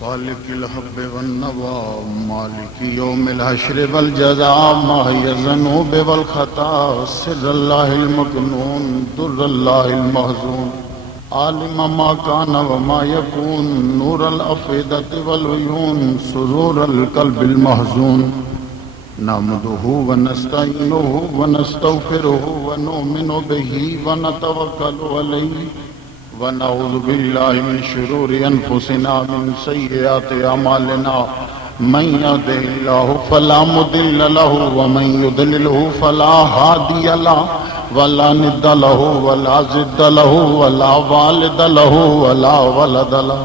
فالق الحب والنوى مالك يوم الحشر والجزاء ماهي الذنوب والخطا سر الله المكنون در الله المحزون عالم ما كان وما يكون نور الأفئدة والعيون سرور القلب المحزون نحمده ونستعينه ونستغفره ونؤمن به ونتوكل عليه ونعوذ بالله من شرور أنفسنا من سيئات أعمالنا من يهده الله فلا مضل له ومن يضلله فلا هادي له ولا ند له ولا ضد له ولا والد له ولا ولد له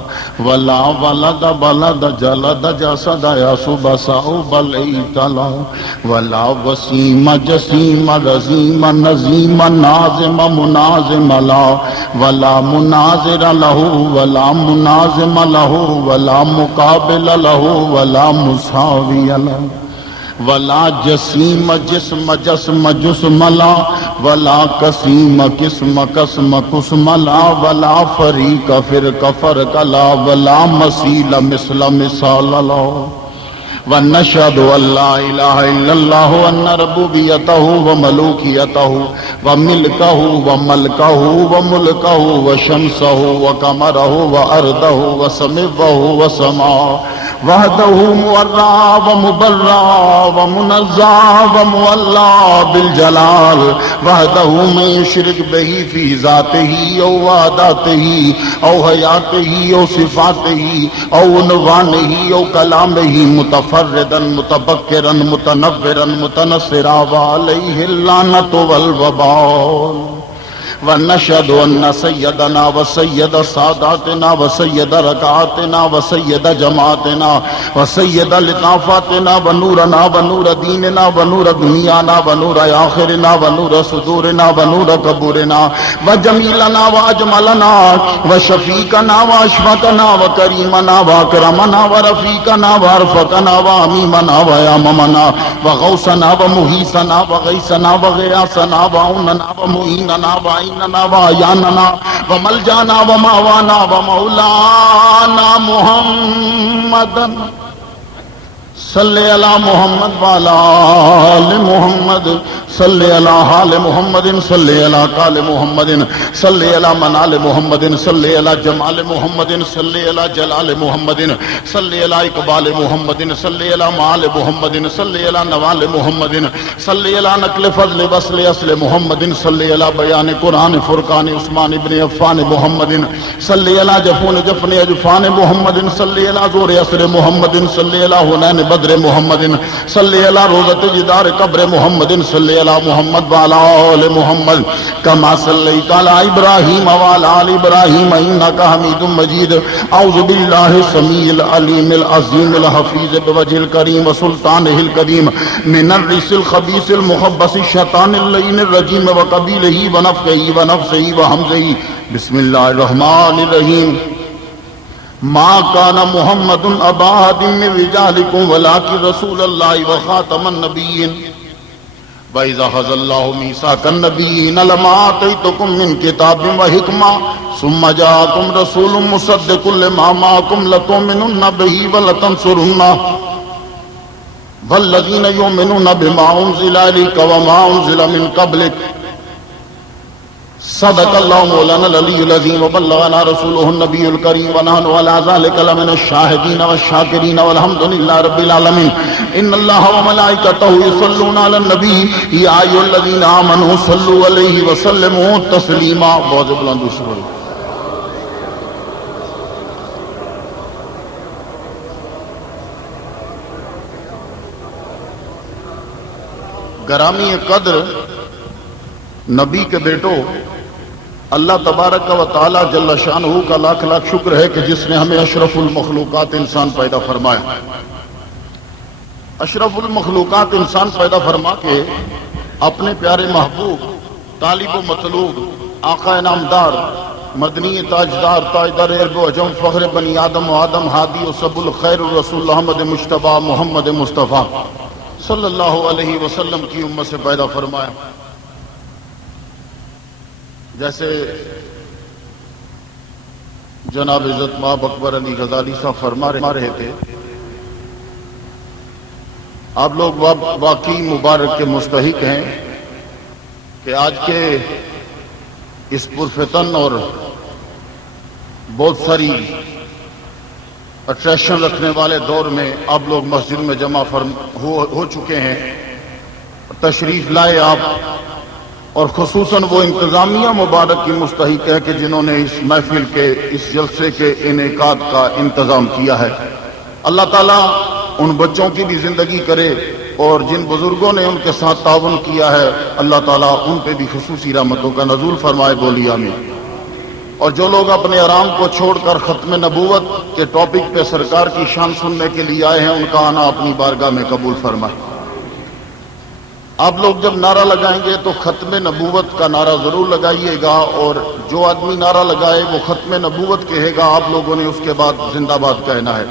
ولا ولد بلد جلد جسد يصب صعب الإيت له ولا وسيم جسيم رزيم نزيم نازم منازم له ولا مناظر له ولا منازم له ولا مقابل له ولا مساوي له ولا جسیم جسم جسم جسم لا ولا قسیم قسم قسم قسم لا ولا فریق فرق فرق لا ولا مثیل مثل مثال لا ونشهد أن لا إله إلا الله وأن ربوبيته وملوكيته وملكه وملكه وملكه وشمسه وقمره وأرضه وسموه وسماءه وحده مورع ومبرع ومنزع ومولى بالجلال وحده من يشرك به في ذاته أو وعداته أو حياته أو صفاته أو عنوانه أو كلامه متفردا متبكرا متنفرا متنصرا وعليه اللعنة والوبال ونشهد أن سيدنا وسيد ساداتنا وسيد ركعاتنا وسيد جماعتنا وسيد لطافاتنا ونورنا ونور ديننا ونور دنيانا ونور آخرنا ونور صدورنا ونور قبورنا وجميلنا وأجملنا وشفيقنا وأشفقنا وكريمنا وأكرمنا ورفيقنا وأرفقنا وأميمنا وياممنا وغوثنا ومهيسنا وغيثنا وغياثنا وعوننا ومعيننا وعيننا وعياننا وملجانا وماوانا ومولانا محمد صلی علی محمد وعلی آل محمد صلی علی حال محمد صلی علی قال محمد صلی علی منال محمد صلی علی جمال محمد صلی علی جلال محمد صلی علی اقبال محمد صلی علی مال محمد صلی علی نوال محمد صلی علی نقل فضل وصل اصل محمد صلی علی بیان قرآن فرقان عثمان ابن عفان محمد صلی علی جفون جفن عجفان محمد صلی علی زور اصر محمد صلی علی حنین بدر محمد صلی علی روضت جدار قبر محمد صلی علی محمد وعلی آل محمد کما صلیت علی ابراہیم وعلی آل ابراہیم انک حمید مجید اعوذ باللہ السمیع العلیم العظیم الحفیظ بوجہ الکریم وسلطانہ القدیم من الرجس الخبیث المخبث الشیطان اللعین الرجیم وقبیلہ ونفخہ ونفثہ وہمزہ بسم اللہ الرحمن الرحیم ما كان محمد أبا أحد من رجالكم ولكن رسول الله وخاتم النبيين وإذا أخذ الله ميثاق النبيين لما آتيتكم من كتاب وحكمة ثم جاءكم رسول مصدق لما معكم لتؤمنن به ولتنصرنه والذين يؤمنون بما أنزل إليك وما أنزل من قبلك صدق الله مولانا العلي العظيم وبلغنا رسوله النبي الكريم ونحن على ذلك لمن الشاهدين والشاكرين والحمد لله رب العالمين ان الله وملائكته يصلون على النبي يا ايها الذين امنوا صلوا عليه وسلموا تسليما بہت بلند سورہ گرامی قدر نبی کے بیٹو اللہ تبارک و تعالی جل شانہ کا لاکھ لاکھ شکر ہے کہ جس نے ہمیں اشرف المخلوقات انسان پیدا فرمایا. اشرف المخلوقات انسان پیدا فرما کے اپنے پیارے محبوب طالب و مطلوب آقا نامدار مدنی تاجدار تاجدار عرب و عجم فخر بنی آدم و آدم ہادی و سب الخیر الرسول احمد مجتبی محمد مصطفیٰ صلی اللہ علیہ وسلم کی امت سے پیدا فرمایا. جیسے جناب عزت مآب اکبر علی غزالی صاحب فرما رہے تھے، آپ لوگ واقعی مبارک کے مستحق ہیں کہ آج کے اس پرفتن اور بہت ساری اٹریکشن رکھنے والے دور میں آپ لوگ مسجد میں جمع ہو چکے ہیں، تشریف لائے آپ، اور خصوصاً وہ انتظامیہ مبارک کی مستحق ہے کہ جنہوں نے اس محفل کے، اس جلسے کے انعقاد کا انتظام کیا ہے۔ اللہ تعالیٰ ان بچوں کی بھی زندگی کرے، اور جن بزرگوں نے ان کے ساتھ تعاون کیا ہے اللہ تعالیٰ ان پہ بھی خصوصی رحمتوں کا نزول فرمائے، بولی آمین۔ اور جو لوگ اپنے آرام کو چھوڑ کر ختم نبوت کے ٹاپک پہ سرکار کی شان سننے کے لیے آئے ہیں، ان کا آنا اپنی بارگاہ میں قبول فرمائے۔ آپ لوگ جب نعرہ لگائیں گے تو ختم نبوت کا نعرہ ضرور لگائیے گا، اور جو آدمی نعرہ لگائے وہ ختم نبوت کہے گا، آپ لوگوں نے اس کے بعد زندہ باد کہنا ہے،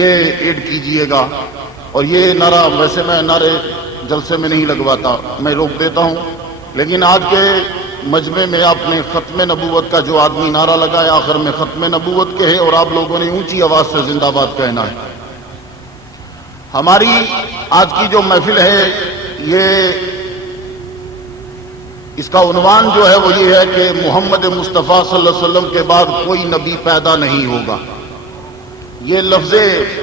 یہ ایڈ کیجئے گا۔ اور یہ نعرہ ویسے میں نعرے جلسے میں نہیں لگواتا، میں روک دیتا ہوں، لیکن آج کے مجمع میں آپ نے ختم نبوت کا جو آدمی نعرہ لگایا آخر میں ختم نبوت کہے، اور آپ لوگوں نے اونچی آواز سے زندہ باد کہنا ہے۔ ہماری آج کی جو محفل ہے، یہ اس کا عنوان جو ہے وہ یہ ہے کہ محمد مصطفیٰ صلی اللہ علیہ وسلم کے بعد کوئی نبی پیدا نہیں ہوگا۔ یہ لفظ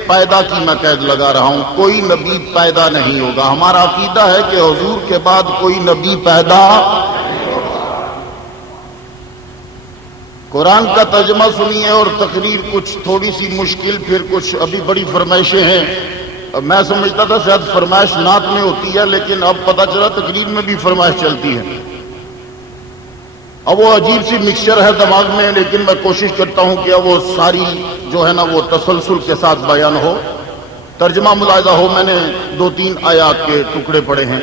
پیدا کی میں قید لگا رہا ہوں، کوئی نبی پیدا نہیں ہوگا۔ ہمارا عقیدہ ہے کہ حضور کے بعد کوئی نبی پیدا۔ قرآن کا ترجمہ سنیے، اور تقریر کچھ تھوڑی سی مشکل، پھر کچھ ابھی بڑی فرمائشیں ہیں۔ میں سمجھتا تھا شاید فرمائش نعت میں ہوتی ہے، لیکن اب پتہ چلا تقریر میں بھی فرمائش چلتی ہے۔ اب وہ عجیب سی مکسچر ہے دماغ میں، لیکن میں کوشش کرتا ہوں کہ اب وہ ساری جو ہے نا وہ تسلسل کے ساتھ بیان ہو، ترجمہ ملاحظہ ہو۔ میں نے 2-3 آیات کے ٹکڑے پڑھے ہیں۔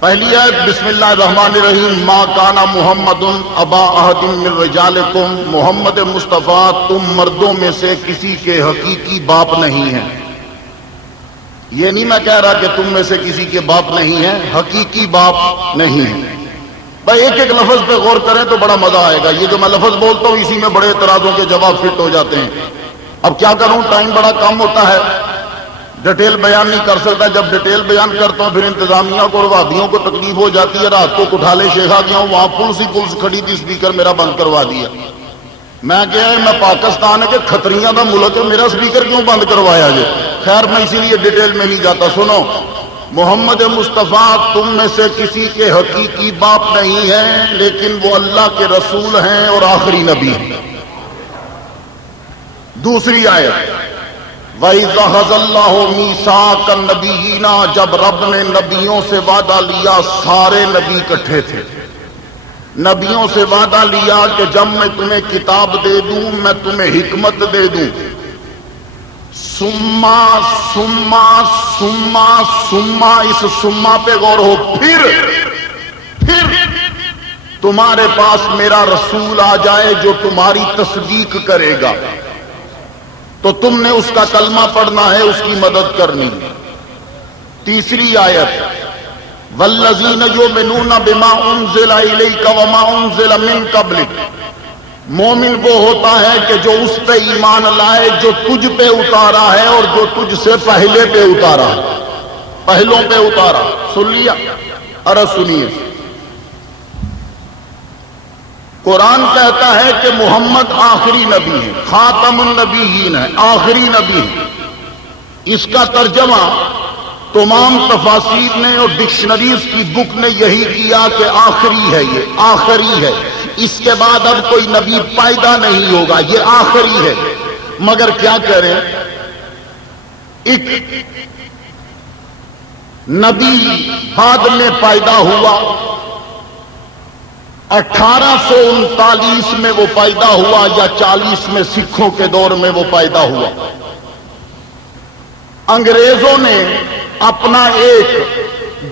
پہلی آیت بسم اللہ الرحمن الرحیم، ما کان محمد ابا احد من رجالکم، محمد مصطفیٰ تم مردوں میں سے کسی کے حقیقی باپ نہیں ہیں۔ یہ نہیں میں کہہ رہا کہ تم میں سے کسی کے باپ نہیں ہیں، حقیقی باپ نہیں ہیں۔ بھائی ایک ایک لفظ پہ غور کریں تو بڑا مزہ آئے گا۔ یہ جو میں لفظ بولتا ہوں اسی میں بڑے اعتراضوں کے جواب فٹ ہو جاتے ہیں۔ اب کیا کروں، ٹائم بڑا کم ہوتا ہے، ڈیٹیل بیان نہیں کر سکتا۔ جب ڈیٹیل بیان کرتا ہوں پھر انتظامیہ کو اور وہابیوں کو تکلیف ہو جاتی ہے۔ رات کو کٹھالے شیخا گیا ہوں، وہاں پولیس کھڑی تھی، اسپیکر میرا بند کروا دیا۔ میں کیا ہے، میں پاکستان ہے کہ کھتریاں دا ملک ہے، میرا اسپیکر کیوں بند کروایا جائے؟ خیر میں اسی لیے ڈیٹیل میں نہیں جاتا۔ سنو، محمد مصطفیٰ تم میں سے کسی کے حقیقی باپ نہیں ہیں، لیکن وہ اللہ کے رسول ہیں اور آخری نبی ہیں۔ دوسری آیت، وَإِذْ أَخَذَ اللَّهُ مِيثَاقَ النَّبِيِّينَ، جب رب نے نبیوں سے وعدہ لیا، سارے نبی اکٹھے تھے، نبیوں سے وعدہ لیا کہ جب میں تمہیں کتاب دے دوں، میں تمہیں حکمت دے دوں، سما سما سما سما، اس سما پہ غور ہو، پھر تمہارے پاس میرا رسول آ جائے جو تمہاری تصدیق کرے گا، تو تم نے اس کا کلمہ پڑھنا ہے، اس کی مدد کرنی۔ تیسری آیت، والذین یؤمنون بما انزل الیک وما انزل من قبلک، مومن وہ ہوتا ہے کہ جو اس پہ ایمان لائے جو تجھ پہ اتارا ہے اور جو تجھ سے پہلے پہ اتارا ہے، پہلوں پہ اتارا۔ سن لیا؟ ارے سنیے، قرآن کہتا ہے کہ محمد آخری نبی ہے، خاتم النبیین ہے، آخری نبی ہے۔ اس کا ترجمہ تمام تفاسیر نے اور ڈکشنریز کی بک نے یہی کیا کہ آخری ہے، یہ آخری ہے، اس کے بعد اب کوئی نبی پیدا نہیں ہوگا، یہ آخری ہے۔ مگر کیا کریں، ایک نبی بعد میں پیدا ہوا، 1839 میں وہ پیدا ہوا یا 40 میں سکھوں کے دور میں وہ پیدا ہوا۔ انگریزوں نے اپنا ایک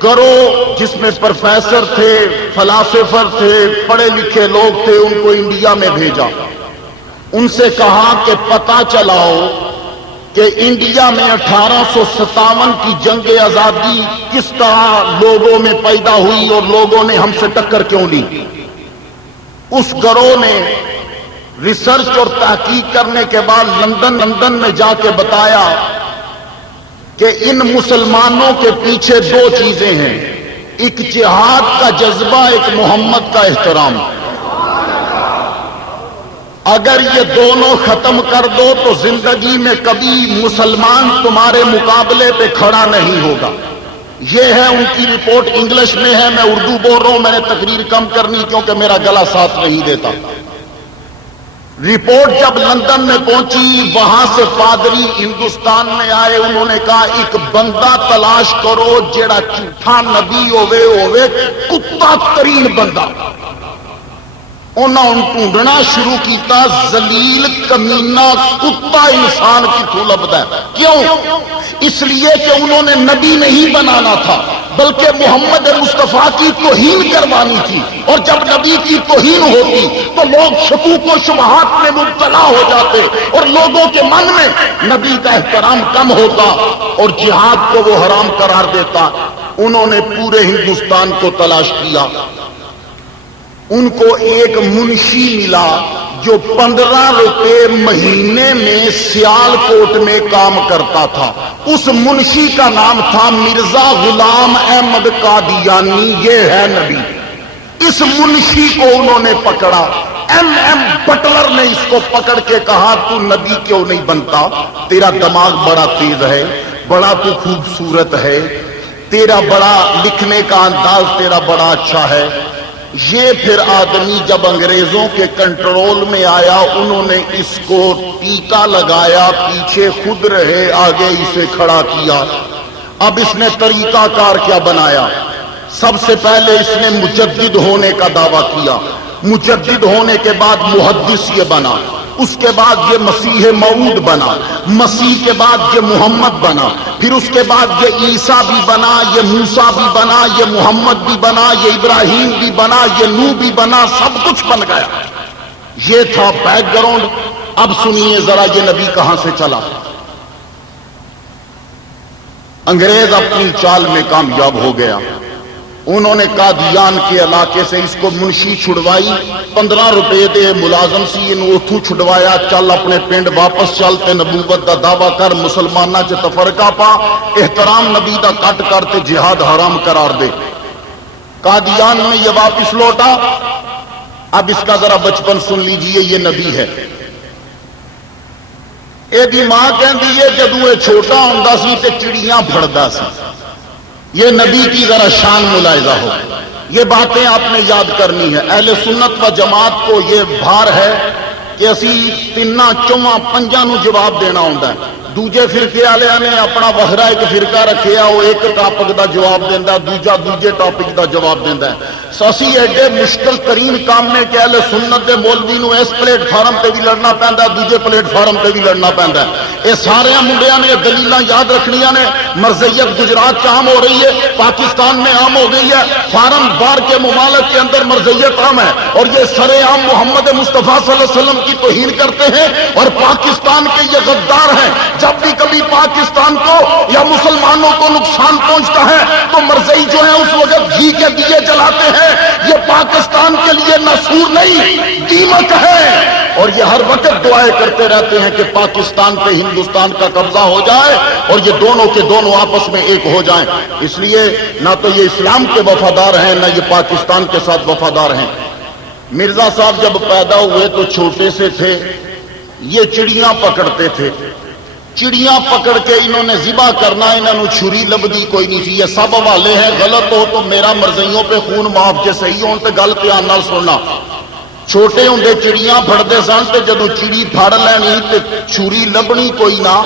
گروہ جس میں پروفیسر تھے، فلاسفر تھے، پڑھے لکھے لوگ تھے، ان کو انڈیا میں بھیجا۔ ان سے کہا کہ پتہ چلاؤ کہ انڈیا میں 1857 کی جنگ آزادی کس طرح لوگوں میں پیدا ہوئی اور لوگوں نے ہم سے ٹکر کیوں لی۔ اس گروہ نے ریسرچ اور تحقیق کرنے کے بعد لندن میں جا کے بتایا کہ ان مسلمانوں کے پیچھے دو چیزیں ہیں، ایک جہاد کا جذبہ، ایک محمد کا احترام۔ اگر یہ دونوں ختم کر دو تو زندگی میں کبھی مسلمان تمہارے مقابلے پہ کھڑا نہیں ہوگا۔ یہ ہے ان کی رپورٹ، انگلش میں ہے، میں اردو بول رہا ہوں، میں نے تقریر کم کرنی کیونکہ میرا گلا ساتھ نہیں دیتا۔ رپورٹ جب لندن میں پہنچی، وہاں سے پادری ہندوستان میں آئے، انہوں نے کہا ایک بندہ تلاش کرو جیڑا جھوٹا نبی ہوئے کتا ترین بندہ۔ انہوں نے ڈھونڈنا شروع کیتا، ذلیل کمینہ کتا انسان کی طلب ہے۔ کیوں؟ اس لیے کہ انہوں نے نبی نہیں بنانا تھا بلکہ محمد مصطفیٰ کی توہین کروانی تھی، اور جب نبی کی توہین ہوتی تو لوگ شکوک و شبہات میں مبتلا ہو جاتے اور لوگوں کے من میں نبی کا احترام کم ہوتا اور جہاد کو وہ حرام قرار دیتا۔ انہوں نے پورے ہندوستان کو تلاش کیا، ان کو ایک منشی ملا جو 15 روپے مہینے میں سیال کوٹ میں کام کرتا تھا۔ اس منشی کا نام تھا مرزا غلام احمد قادیانی، یہ ہے نبی۔ اس منشی کو انہوں نے پکڑا، ایم بٹلر نے اس کو پکڑ کے کہا تو نبی کیوں نہیں بنتا؟ تیرا دماغ بڑا تیز ہے، بڑا تو خوبصورت ہے، تیرا بڑا لکھنے کا انداز تیرا بڑا اچھا ہے۔ یہ پھر آدمی جب انگریزوں کے کنٹرول میں آیا، انہوں نے اس کو ٹیکا لگایا، پیچھے خود رہے، آگے اسے کھڑا کیا۔ اب اس نے طریقہ کار کیا بنایا؟ سب سے پہلے اس نے مجدد ہونے کا دعویٰ کیا، مجدد ہونے کے بعد محدث یہ بنا، اس کے بعد یہ مسیح موعود بنا، مسیح کے بعد یہ محمد بنا، پھر اس کے بعد یہ عیسیٰ بھی بنا، یہ موسیٰ بھی بنا، یہ محمد بھی بنا، یہ ابراہیم بھی بنا، یہ نوح بھی بنا، سب کچھ بن گیا۔ یہ تھا بیک گراؤنڈ۔ اب سنیے ذرا یہ نبی کہاں سے چلا۔ انگریز اپنی چال میں کامیاب ہو گیا، انہوں نے قادیان کے علاقے سے اس کو منشی چھڑوائی، 15 روپے دے ملازم سی ان اتھو چھڑوایا، چل اپنے پنڈ واپس چل تے نبوت دا دعویٰ کر، مسلمانہ چ تفرقہ پا، احترام نبی دا کٹ کر تے جہاد حرام قرار دے۔ قادیان میں یہ واپس لوٹا۔ اب اس کا ذرا بچپن سن لیجئے، یہ نبی ہے۔ یہ ماں کہندی ہے جدوں یہ چھوٹا ہوندا سی تے چڑیاں پھڑدا سی۔ یہ نبی کی ذرا شان ملاحظہ ہو، یہ باتیں آپ نے یاد کرنی ہے۔ اہل سنت و جماعت کو یہ بھار ہے کہ اسی تینا چواں پنجاں نو جواب دینا ہوندا ہے۔ دوجے فرقے والے نے اپنا وکھرا ایک فرقہ رکھیا، وہ ایک ٹاپک دا جواب دیندا، دوجا دوجے ٹاپک دا جواب دیندا ہے۔ اسی ایڈے مشکل ترین کام میں کہ اہل سنت دے مولوی نو اس پلیٹ فارم تے بھی لڑنا پیندا، دوجے پلیٹ فارم تے بھی لڑنا پیندا ہے۔ یہ سارے منڈیاں نے دلیلاں یاد رکھنیاں نے۔ مرزیت گجرات عام ہو رہی ہے، پاکستان میں عام ہو گئی ہے، فارم بار کے ممالک کے اندر مرزیت عام ہے، اور یہ سرے عام محمد مصطفیٰ صلی اللہ علیہ وسلم کی توہین کرتے ہیں، اور پاکستان کے یہ غدار ہیں۔ جب بھی کبھی پاکستان کو یا مسلمانوں کو نقصان پہنچتا ہے تو مرزئی جو ہے اس وقت گھی کے دیے جلاتے ہیں۔ یہ پاکستان کے لیے نصور نہیں، دیمک ہے، اور یہ ہر وقت دعائیں کرتے رہتے ہیں کہ پاکستان پہ ہندوستان کا قبضہ ہو جائے اور یہ دونوں کے دونوں آپس میں ایک ہو جائیں۔ اس لیے نہ تو یہ اسلام کے وفادار ہیں، نہ یہ پاکستان کے ساتھ وفادار ہیں۔ مرزا صاحب جب پیدا ہوئے تو چھوٹے سے تھے، یہ چڑیاں پکڑتے تھے، چڑیاں پکڑ کے انہوں نے ذبح کرنا، انہوں نے چھری لبدی کوئی نہیں تھی۔ یہ سب حوالے ہیں، غلط ہو تو میرا مرزیوں پہ خون معاف، جے صحیح ہون تے گل دھیان نال سننا۔ چھوٹے ہوندے چڑیاں پھڑدے سن تے جدوں چڑی پھڑ لینی تے چھری لبنی کوئی نہ،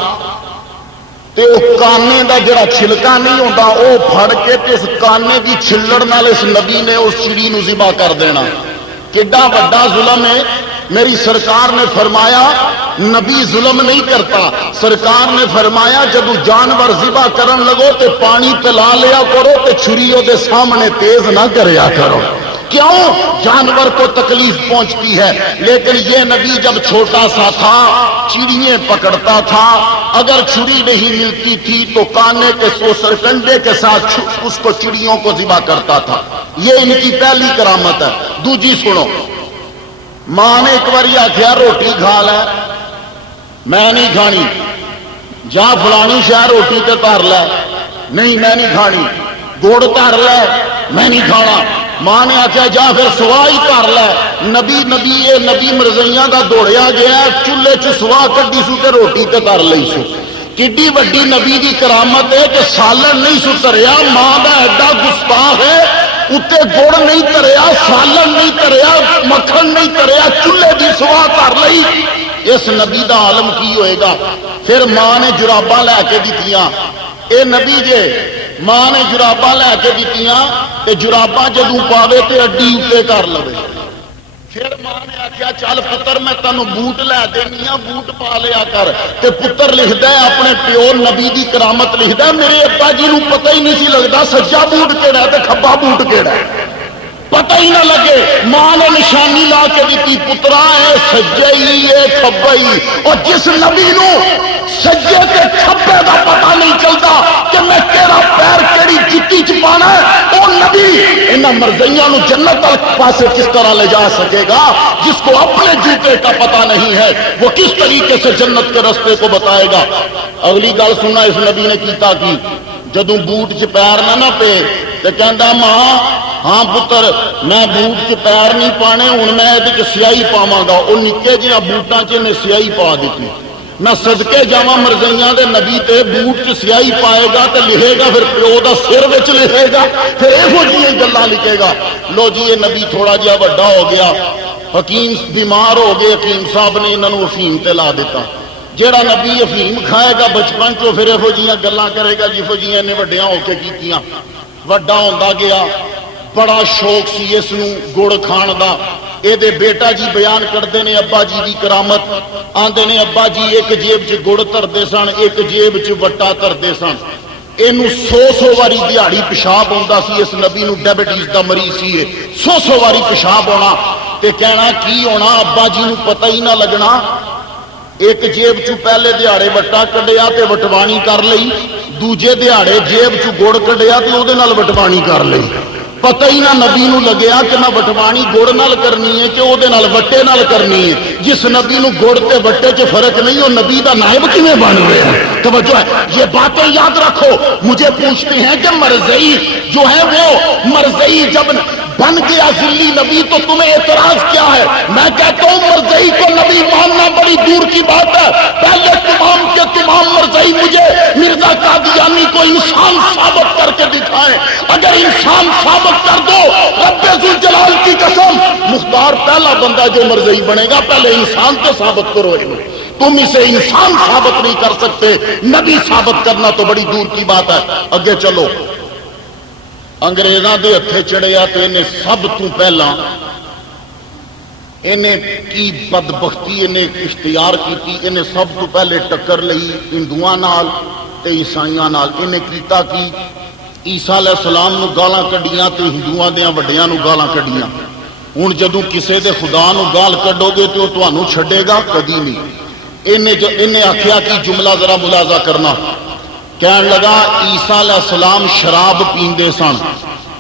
تے او کانے دا جڑا چھلکا نہیں ہوندا او پھڑ کے تے اس کانے دی چھلڑ نال اس نبی نے اس چڑی نو ذبح کر دینا۔ کیڈا بڑا ظلم ہے۔ میری سرکار نے فرمایا نبی ظلم نہیں کرتا، سرکار نے فرمایا جب جانور ذبح کرن لگو تے پانی پلا لیا کرو تے چھریوں دے سامنے تیز نہ کریا کرو۔ کیوں؟ جانور کو تکلیف پہنچتی ہے۔ لیکن یہ نبی جب چھوٹا سا تھا چڑیاں پکڑتا تھا، اگر چھری نہیں ملتی تھی تو کانے کے سوسر کنڈے کے ساتھ اس کو چڑیوں کو ذبح کرتا تھا۔ یہ ان کی پہلی کرامت ہے۔ دوجی سنو، ماں نے ایک بار آخیا روٹی کھا لے، میں نہیں کھانی، جا فلانی شہر روٹی تے تر لے، نہیں میں نہیں کھانی، گڑ تر لے، میں نہیں کھانا، ماں نے آخیا جا پھر سواہ ہی کر لے، نبی مرزیاں دا دوڑیا گیا، چولہے چ سواہ کڈی سو تے روٹی تے تر لئی سو، کڈی وڈی نبی دی کرامت ہے کہ سالن نہیں سو تریا، ماں دا ایڈا گستاخ ہے، اتنے گڑ نہیں تریا، سالن نہیں تریا، مکھن نہیں تریا، چولہے دی سواہ کر لئی، اس نبی دا عالم کی ہوئے گا۔ پھر ماں نے جراباں لے کے دتیاں، اے نبی جے ماں نے جراباں لے کے دتیاں تے جراباں جدوں پاوے تے اڈی اتنے کر لوے، پھر ماں نے آخیا چل پتر میں تینوں بوٹ لے دینی ہاں، بوٹ پا لیا کر، تے پتر لکھدا ہے اپنے پیو نبی دی کرامت لکھدا ہے میرے ابا جی نوں پتہ ہی نہیں سی لگدا سجا بوٹ کیڑا ہے تے کھبا بوٹ کیڑا ہے، پتہ ہی نہ لگے، ماں نے نشانی لا کے دیتی پترا ہے سجے ہی ہے کھبا ہی، اور جس نبی نو سجے تے کھبے دا پتہ نہیں چلتا کہ میں تیرا پیر کیڑی جتی چ پانا ہے، او نبی انہاں مرزیاں نو جنت تک پاسے کس طرح لے جا سکے گا؟ جس کو اپنے جوتے کا پتہ نہیں ہے وہ کس طریقے سے جنت کے رستے کو بتائے گا؟ اگلی گل سننا اس نبی نے کیتا کی، جدوں بوٹ چ پیر نہ پے تے کہندا ماں ہاں پتر میں بوٹ چ پیر نہیں پانے، ہوں میں یہ سیاہی پاواں گا، وہ نکے جہاں بوٹاں چ سیاہی پا دیتی، میں صدقے جاواں مرزیاں دے نبی تے بوٹ چ سیاہی پائے گا تے لکھے گا، پھر پیو دا سر وچ لکھے گا، پھر یہو جی گلاں لکھے گا۔ لو جی یہ نبی تھوڑا جہا وڈا ہو گیا، حکیم بیمار ہو گئے، حکیم صاحب نے انہوں افیم تے لا دیتا، جیڑا نبی افیم کھائے گا بچپن چو پھر یہو جیاں گلاں کرے گا جہو جیاں نے وڈیاں ہو کے کیتیاں، وڈا ہوندا گیا، بڑا شوق سی اس نو گڑ کھان دا، اے دے بیٹا جی بیان کرتے ہیں ابا جی دی کرامت، آندے نے ابا جی ایک جیب چ گڑ ترتے سن، ایک جیب چ وٹا ترتے سن، اینو 100 واری دیہڑی پیشاب ہوندا سی، اس نبی نو ڈائبٹیز دا مریض سی، 100 واری پیشاب ہونا تے کہنا کی ہونا، ابا جی نو پتہ ہی نہ لگنا، ایک جیب چ پہلے دیہڑے وٹا کڈیا تے وٹوانی کر لئی، دوجے دیہڑے جیب چ گڑ کڈیا تے اودے نال وٹوانی کر لئی، پتہ ہی نہ نبی نو لگیا کہ میں وٹوانی گڑ نال کرنی ہے کہ او دے نال وٹے نال کرنی ہے، جس نبی نو گڑ تے وٹے چ فرق نہیں، وہ نبی دا نائب کیویں بن گیا؟ توجہ ہے، یہ باتیں یاد رکھو۔ مجھے پوچھتے ہیں کہ مرزئی جو ہے وہ مرزئی جب بن گیا ذلی نبی تو تمہیں اعتراض کیا ہے؟ میں کہتا ہوں مرزئی کو نبی ماننا بڑی دور کی بات ہے، پہلے تمام کے تمام مرزئی مجھے مرزا قادیانی کو انسان ثابت کر کے دکھائیں، اگر انسان ثابت کر دو رب ذوالجلال کی قسم مختار پہلا بندہ جو مرزئی بنے گا، پہلے انسان تو ثابت کرو، تم اسے انسان ثابت نہیں کر سکتے، نبی ثابت کرنا تو بڑی دور کی بات ہے۔ اگے چلو، انگریزاں دے ہتھے چڑھیا تو انہیں سب تو پہلا انہیں کی بدبختی انہیں اختیار کی، انہیں سب تو پہلے ٹکر لئی ہندوؤں نال تے عیسائیاں نال، انہیں کیتا کی عیسیٰ علیہ السلام نو گالاں کڈیاں تے ہندوؤں دیاں وڈیاں نو گالاں کڈیاں، ہن جدوں کسے دے خدا نو گال کڈو گے تو تانوں چھڈے گا کدی نہیں۔ انہیں آخیا کہ جملہ ذرا ملاحظہ کرنا، کہن لگا عیسیٰ علیہ السلام شراب پیندے سن،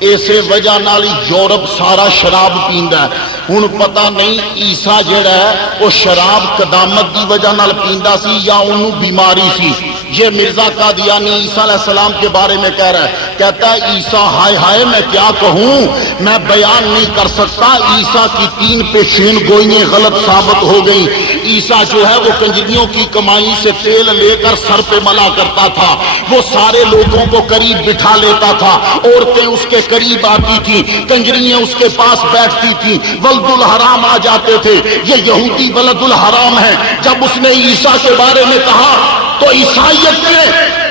اسی وجہ نال یورپ سارا شراب پیندا ہے، ہن پتہ نہیں عیسیٰ جڑا ہے وہ شراب قدامت دی وجہ نال پیندا سی یا انہوں بیماری سی۔ یہ مرزا قادیانی عیسیٰ علیہ السلام کے بارے میں کہہ رہا ہے، کہتا ہے عیسیٰ ہائے ہائے میں کیا کہوں، میں بیان نہیں کر سکتا، عیسیٰ کی 3 پیشین گوئییں غلط ثابت ہو گئیں، عیسیٰ جو ہے وہ کنجریوں کی کمائی سے تیل لے کر سر پہ ملا کرتا تھا، وہ سارے لوگوں کو قریب بٹھا لیتا تھا، عورتیں اس کے قریب آتی تھیں، کنجریاں اس کے پاس بیٹھتی تھیں، ولد الحرام آ جاتے تھے، یہ یہودی ولد الحرام ہے۔ جب اس نے عیسیٰ کے بارے میں کہا تو عیسائیت نے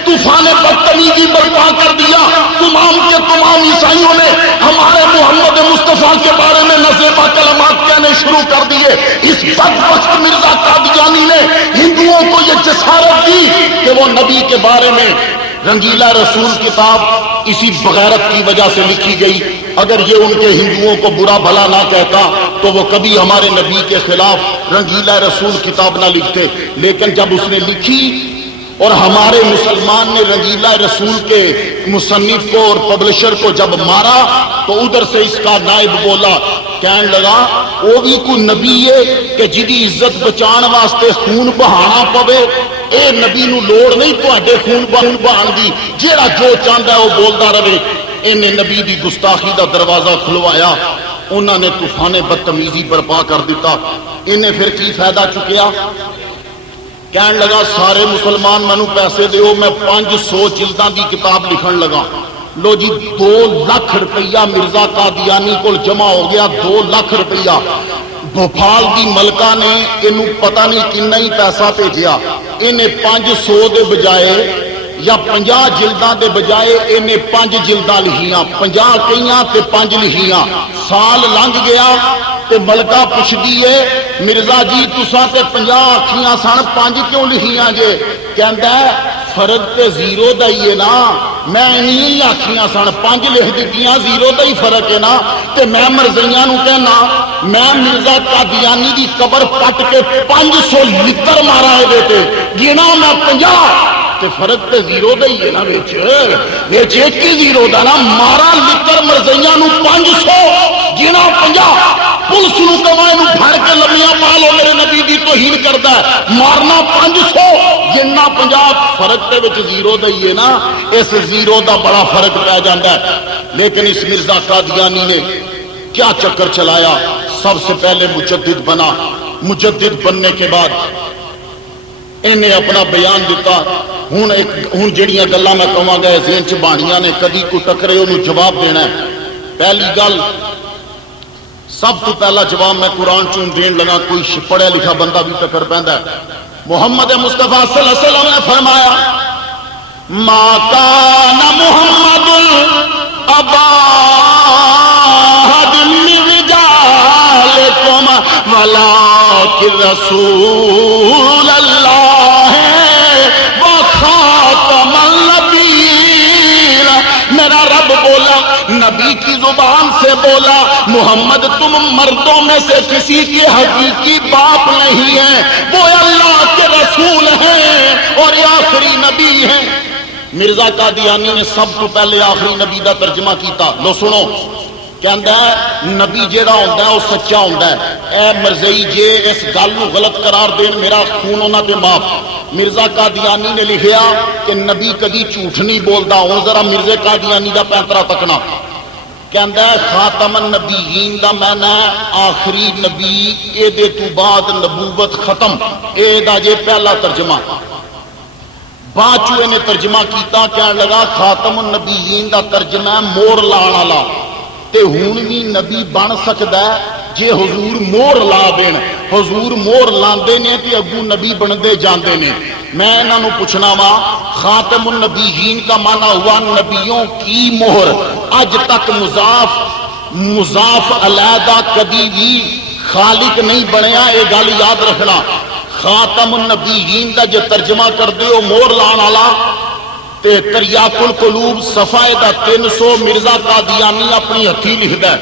طوفان بدتمیزی برپا کر دیا، تمام کے تمام عیسائیوں نے ہمارے محمد مصطفیٰ کے بارے میں نزیبہ کلمات کہنے شروع کر دیے۔ اس بدبخت مرزا قادیانی نے ہندوؤں کو یہ جسارت دی کہ وہ نبی کے بارے میں رنگیلا رسول کتاب اسی بغیرت کی وجہ سے لکھی گئی، اگر یہ ان کے ہندوؤں کو برا بھلا نہ کہتا تو وہ کبھی ہمارے نبی کے خلاف رنگیلا رسول کتاب نہ لکھتے، لیکن جب اس نے لکھی اور ہمارے مسلمان نے رنگیلا رسول کے مصنف کو اور پبلشر کو جب مارا تو ادھر سے اس کا نائب بولا کہنے لگا وہ بھی کوئی نبی ہے کہ جدی عزت بچان واسطے خون بہانا پوے؟ اے نبی نو لوڑ نہیں تواڈے خون بہان دی، جیڑا جو چاہتا ہے وہ بولتا رہے۔ انہیں نبی دی گستاخی دا دروازہ کھلوایا، انہوں نے طوفان بدتمیزی برپا کر دیتا۔ انہیں پھر کی فائدہ چکیا؟ کہنے لگا سارے مسلمان مینوں پیسے دیو، میں 500 جلداں دی کتاب لکھن لگا۔ لو جی 2 لاکھ روپیہ مرزا قادیانی کو جمع ہو گیا، 2 لاکھ روپیہ۔ بھوپال دی ملکہ نے انہوں پتہ نہیں کتنا ہی پیسہ بھیجیا، انہیں 500 دے بجائے یا 50 جلداں دے بجائے انہیں 5 جلداں لکھیاں، 50 کہیاں تے 5 لکھیاں۔ سال لنگ گیا تے ملکہ پوچھدی ہے مرزا جی تساں تے 50 آکھیاں سن 5 کیوں لکھیاں جے؟ کہندا ہے فرق تے زیرو دا ہی ہے نا، میں نہیں آکھیاں سن 5 لکھ دتیاں، زیرو دا ہی فرق ہے نا۔ تے میں مرزیاں نو کہنا میں مرزا قادیانی دی قبر پٹ کے 500 لتر مارا ہے تے گنا میں 50 تے فرق تے زیرو دا ہی ہے نا، وچ ایک ہی زیرو دا نا، مارا لتر مرزیاں نو 500 گنا 50۔ پولیس نو کہواں نو پھڑ کے لمیاں پا لو، میرے نبی دی توہین کردا ہے، مارنا 500 گننا 50، فرق تے وچ زیرو دا ہی ہے نا۔ اس زیرو دا بڑا فرق پہ جاندا ہے۔ لیکن اس مرزا قادیانی نے کیا چکر چلایا؟ سب سے پہلے مجدد بنا، مجدد بننے کے بعد انہیں اپنا بیان دیتا۔ ہوں جڑیاں گلاں میں کہاں گا ذہن چ بانیاں نے، کدی کو ٹکرے انہوں جواب دینا ہے۔ پہلی گل سب تو پہلا جواب میں قرآن چون دین لگا، کوئی پڑھا لکھا بندہ بھی ٹکر پیندا ہے۔ محمد مصطفیٰ صلی اللہ علیہ وسلم نے فرمایا ما کان محمد ابا احد من رجالکم ولکن رسول اللہ وخاتم النبیین۔ میرا رب بولا، نبی کی زبان سے بولا، محمد تم مردوں میں سے کسی کے حقیقی باپ نہیں ہیں، وہ اللہ کے رسول ہیں اور آخری نبی ہیں۔ مرزا قادیانی نے سب تو پہلے آخری نبی دا ترجمہ کیتا۔ لو سنو، کہندا ہے نبی جیڑا ہوندا ہے وہ سچا ہوندا ہے۔ اے مرزئی جے اس گل نو غلط قرار دین میرا خون انہاں تے معاف۔ مرزا قادیانی نے لکھیا کہ نبی کدی جھوٹ نہیں بولدا۔ ہن ذرا مرزا قادیانی دا پینترا تکنا، کہندا ہے خاتم النبیین دا معنی ہے آخری نبی، اے دے تو بعد نبوت ختم۔ اے دا جے پہلا ترجمہ۔ بعد چوئے نے ترجمہ کیتا، کہنے لگا خاتم النبیین دا ترجمہ ہے مور لان والا۔ تے ہون بھی نبی بن سکدا ہے جے حضور مور لا دین۔ حضور مور لاندے نے تے اگوں نبی بندے جاندے نے۔ میں انہاں نو پوچھنا وا خاتم النبیین کا معنی ہوا نبیوں کی مہر۔ اج تک مضاف علیحدہ کبھی بھی خالق نہیں بنیا، یہ گل یاد رکھنا۔ خاتم النبیین دا جو ترجمہ کر دیو مور لان والا تے تریاق القلوب صفحہ دا 300 مرزا قادیانی اپنی ہتھی لکھدا ہے،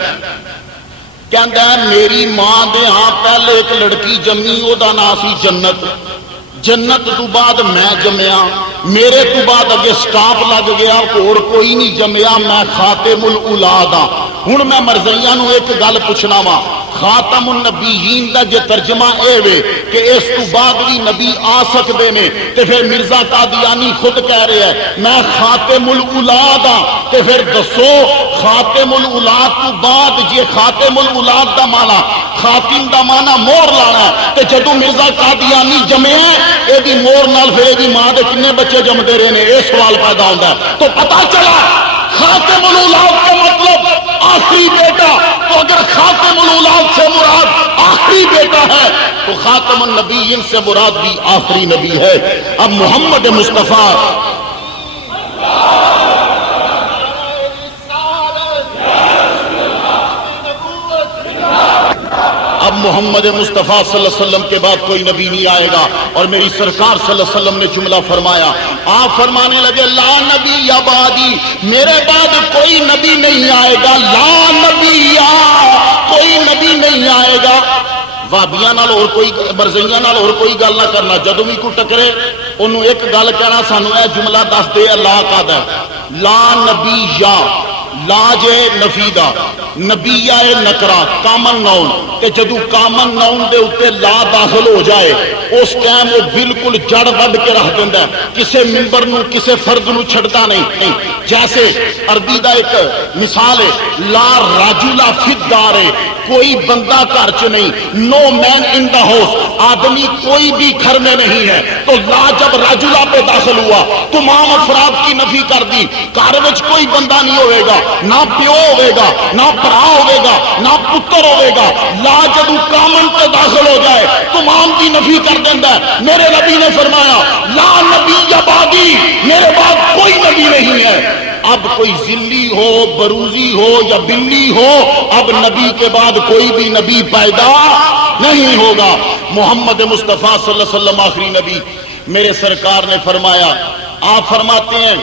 کہندا ہے میری ماں دے ہاں پہلے ایک لڑکی جمی، او دا نام سی جنت۔ جنت تو بعد میں جمیا، میرے تو بعد اگے سٹاپ لگ گیا، اور کوئی نہیں جمیا، میں خاتم الاولاد ہاں۔ ہن میں مرزیاں نو ایک گل پوچھنا وا، خاتم النبیین دا جے ترجمہ اے وے کہ اس تو بعد بھی نبی آ سکدے نے، تے پھر مرزا قادیانی خود کہہ رہے ہیں میں خاتم الاولاد ہاں، تے پھر دسو خاتم الاولاد تو بعد جے خاتم الاولاد دا معنی خاتم دا معنی مور لانا ہے، تے جدوں مرزا قادیانی جمے اے دی مور نال پھر اے دی ماں دے کنے بچے جمدے رہے نے، اے سوال پیدا ہوندا ہے۔ تو پتہ چلا خاتم الاولاد کا مطلب آخری بیٹا، تو اگر خاتم الاولاد سے مراد آخری بیٹا ہے تو خاتم النبیین سے مراد بھی آخری نبی ہے۔ اب محمد مصطفیٰ محمد مصطفیٰ صلی اللہ علیہ وسلم کے بعد کوئی نبی نہیں آئے گا، اور میری سرکار صلی اللہ علیہ وسلم نے جملہ فرمایا، آپ فرمانے لگے لا نبی یا بعدی، میرے بعد کوئی نبی نہیں آئے گا، لا نبی یا کوئی نبی نہیں آئے گا۔ وابیاں نال اور کوئی مرزیاں نال اور کوئی گل نہ کرنا، جدوں بھی کوئی ٹکرے انہوں ایک گل کہنا سانو اے جملہ دس دے اللہ کا دا لا نبی یا لا جے نفی دا نبی آئے نکرا کامن ناؤن تے جدو کامن ناؤن دے اوتے لا داخل ہو جائے اس ٹائم وہ بالکل جڑ وڈ کے رکھ دیندا ہے، کسے ممبر نو کسے فرد نو چھڑتا نہیں۔ جیسے عربی دا ایک مثال ہے، لا راجلا فی الدار، کوئی بندہ گھر چ نہیں، نو مین ان دا ہاؤس، آدمی کوئی بھی گھر میں نہیں ہے، تو لا جب راجلا پہ داخل ہوا تمام افراد کی نفی کر دی، گھر وچ کوئی بندہ نہیں ہوئے گا، نہ پیو ہوئے گا، نہ برا ہوئے گا، نہ پتر ہوئے گا، لا جدو کامن پہ داخل ہو جائے تمام کی نفی کر دینا ہے۔ میرے نبی نے فرمایا لا نبی یا بعدی، میرے بعد کوئی نبی نہیں ہے۔ اب کوئی ذلی ہو، بروزی ہو یا بلی ہو، اب نبی کے بعد کوئی بھی نبی پیدا نہیں ہوگا۔ محمد مصطفیٰ صلی اللہ علیہ وسلم آخری نبی، میرے سرکار نے فرمایا، آپ فرماتے ہیں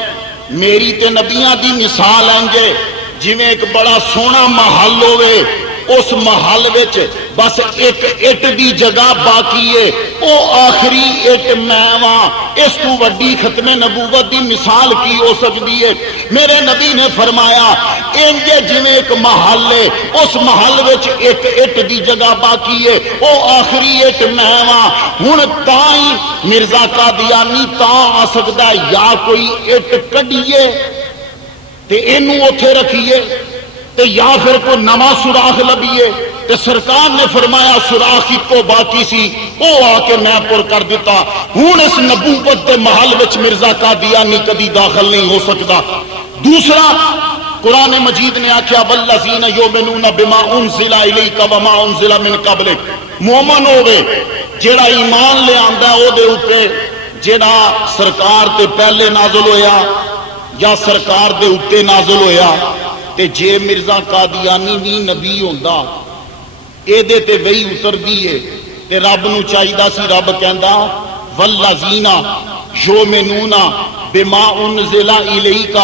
میری تے نبیاں دی مثال ہیں گے جی میں ایک بڑا سونا محل ہوئے، اس محل وچ بس ایک اٹ دی جگہ باقی ہے، او آخری اٹ میں واں، اس تو وڈی ختم نبوت دی مثال کی ہو سکتی ہے؟ میرے نبی نے فرمایا انجے جویں ایک محل ہے، اس محل وچ ایک اٹ دی جگہ باقی ہے، او آخری اٹ میں واں۔ ہن تاں ہی مرزا قادیانی تاں آ سکدا ہے یا کوئی اٹ کڈیے تے اینوں اوتھے رکھیے تے یا پھر کوئی نواں سوراخ لبیے، تے سرکار نے فرمایا سوراخ کو باقی سی او آ کے میں پر کر دیتا۔ ہن اس نبوت دے محل وچ مرزا قادیانی کبھی داخل نہیں ہو سکتا۔ دوسرا قرآن مجید نے آکھیا والذین یؤمنون بما انزل الیک وما انزل من قبلک، مومن ہوے جیڑا ایمان لے آندا او دے اوپر جیڑا سرکار تے پہلے نازل ہویا یا سرکار دے اوتے نازل ہویا، تے جے مرزا قادیانی نہیں نبی ہوندا اے دے تے وہی اتر دیئے تے رب نو چاہیدا سی، رب کہندا والذین یؤمنون بما انزل الیک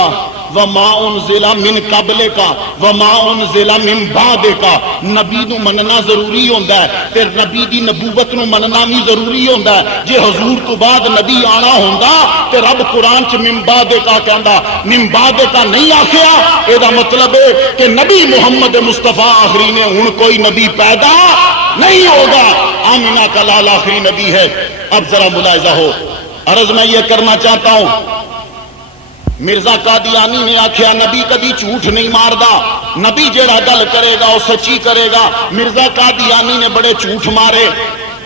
وما انزل من قبلک وما انزل من بعدک۔ نبی نو مننا ضروری ہوندا ہے تے نبی دی نبوت نو مننا بھی ضروری ہوندا ہے۔ جے حضور تو بعد نبی آنا ہوندا تے رب قرآن چ من بعدک کہندا، من بعدک نہیں آکھیا، اے دا مطلب ہے کہ نبی محمد مصطفیٰ آخری نے ہن کوئی نبی پیدا نہیں ہوگا۔ آمنہ کا لال آخری نبی ہے۔ اب ذرا ملاحظہ ہو، عرض میں یہ کرنا چاہتا ہوں، مرزا قادیانی نے آکھیا نبی کبھی جھوٹ نہیں ماردا، نبی جیڑا گل کرے گا وہ سچی کرے گا۔ مرزا قادیانی نے بڑے جھوٹ مارے،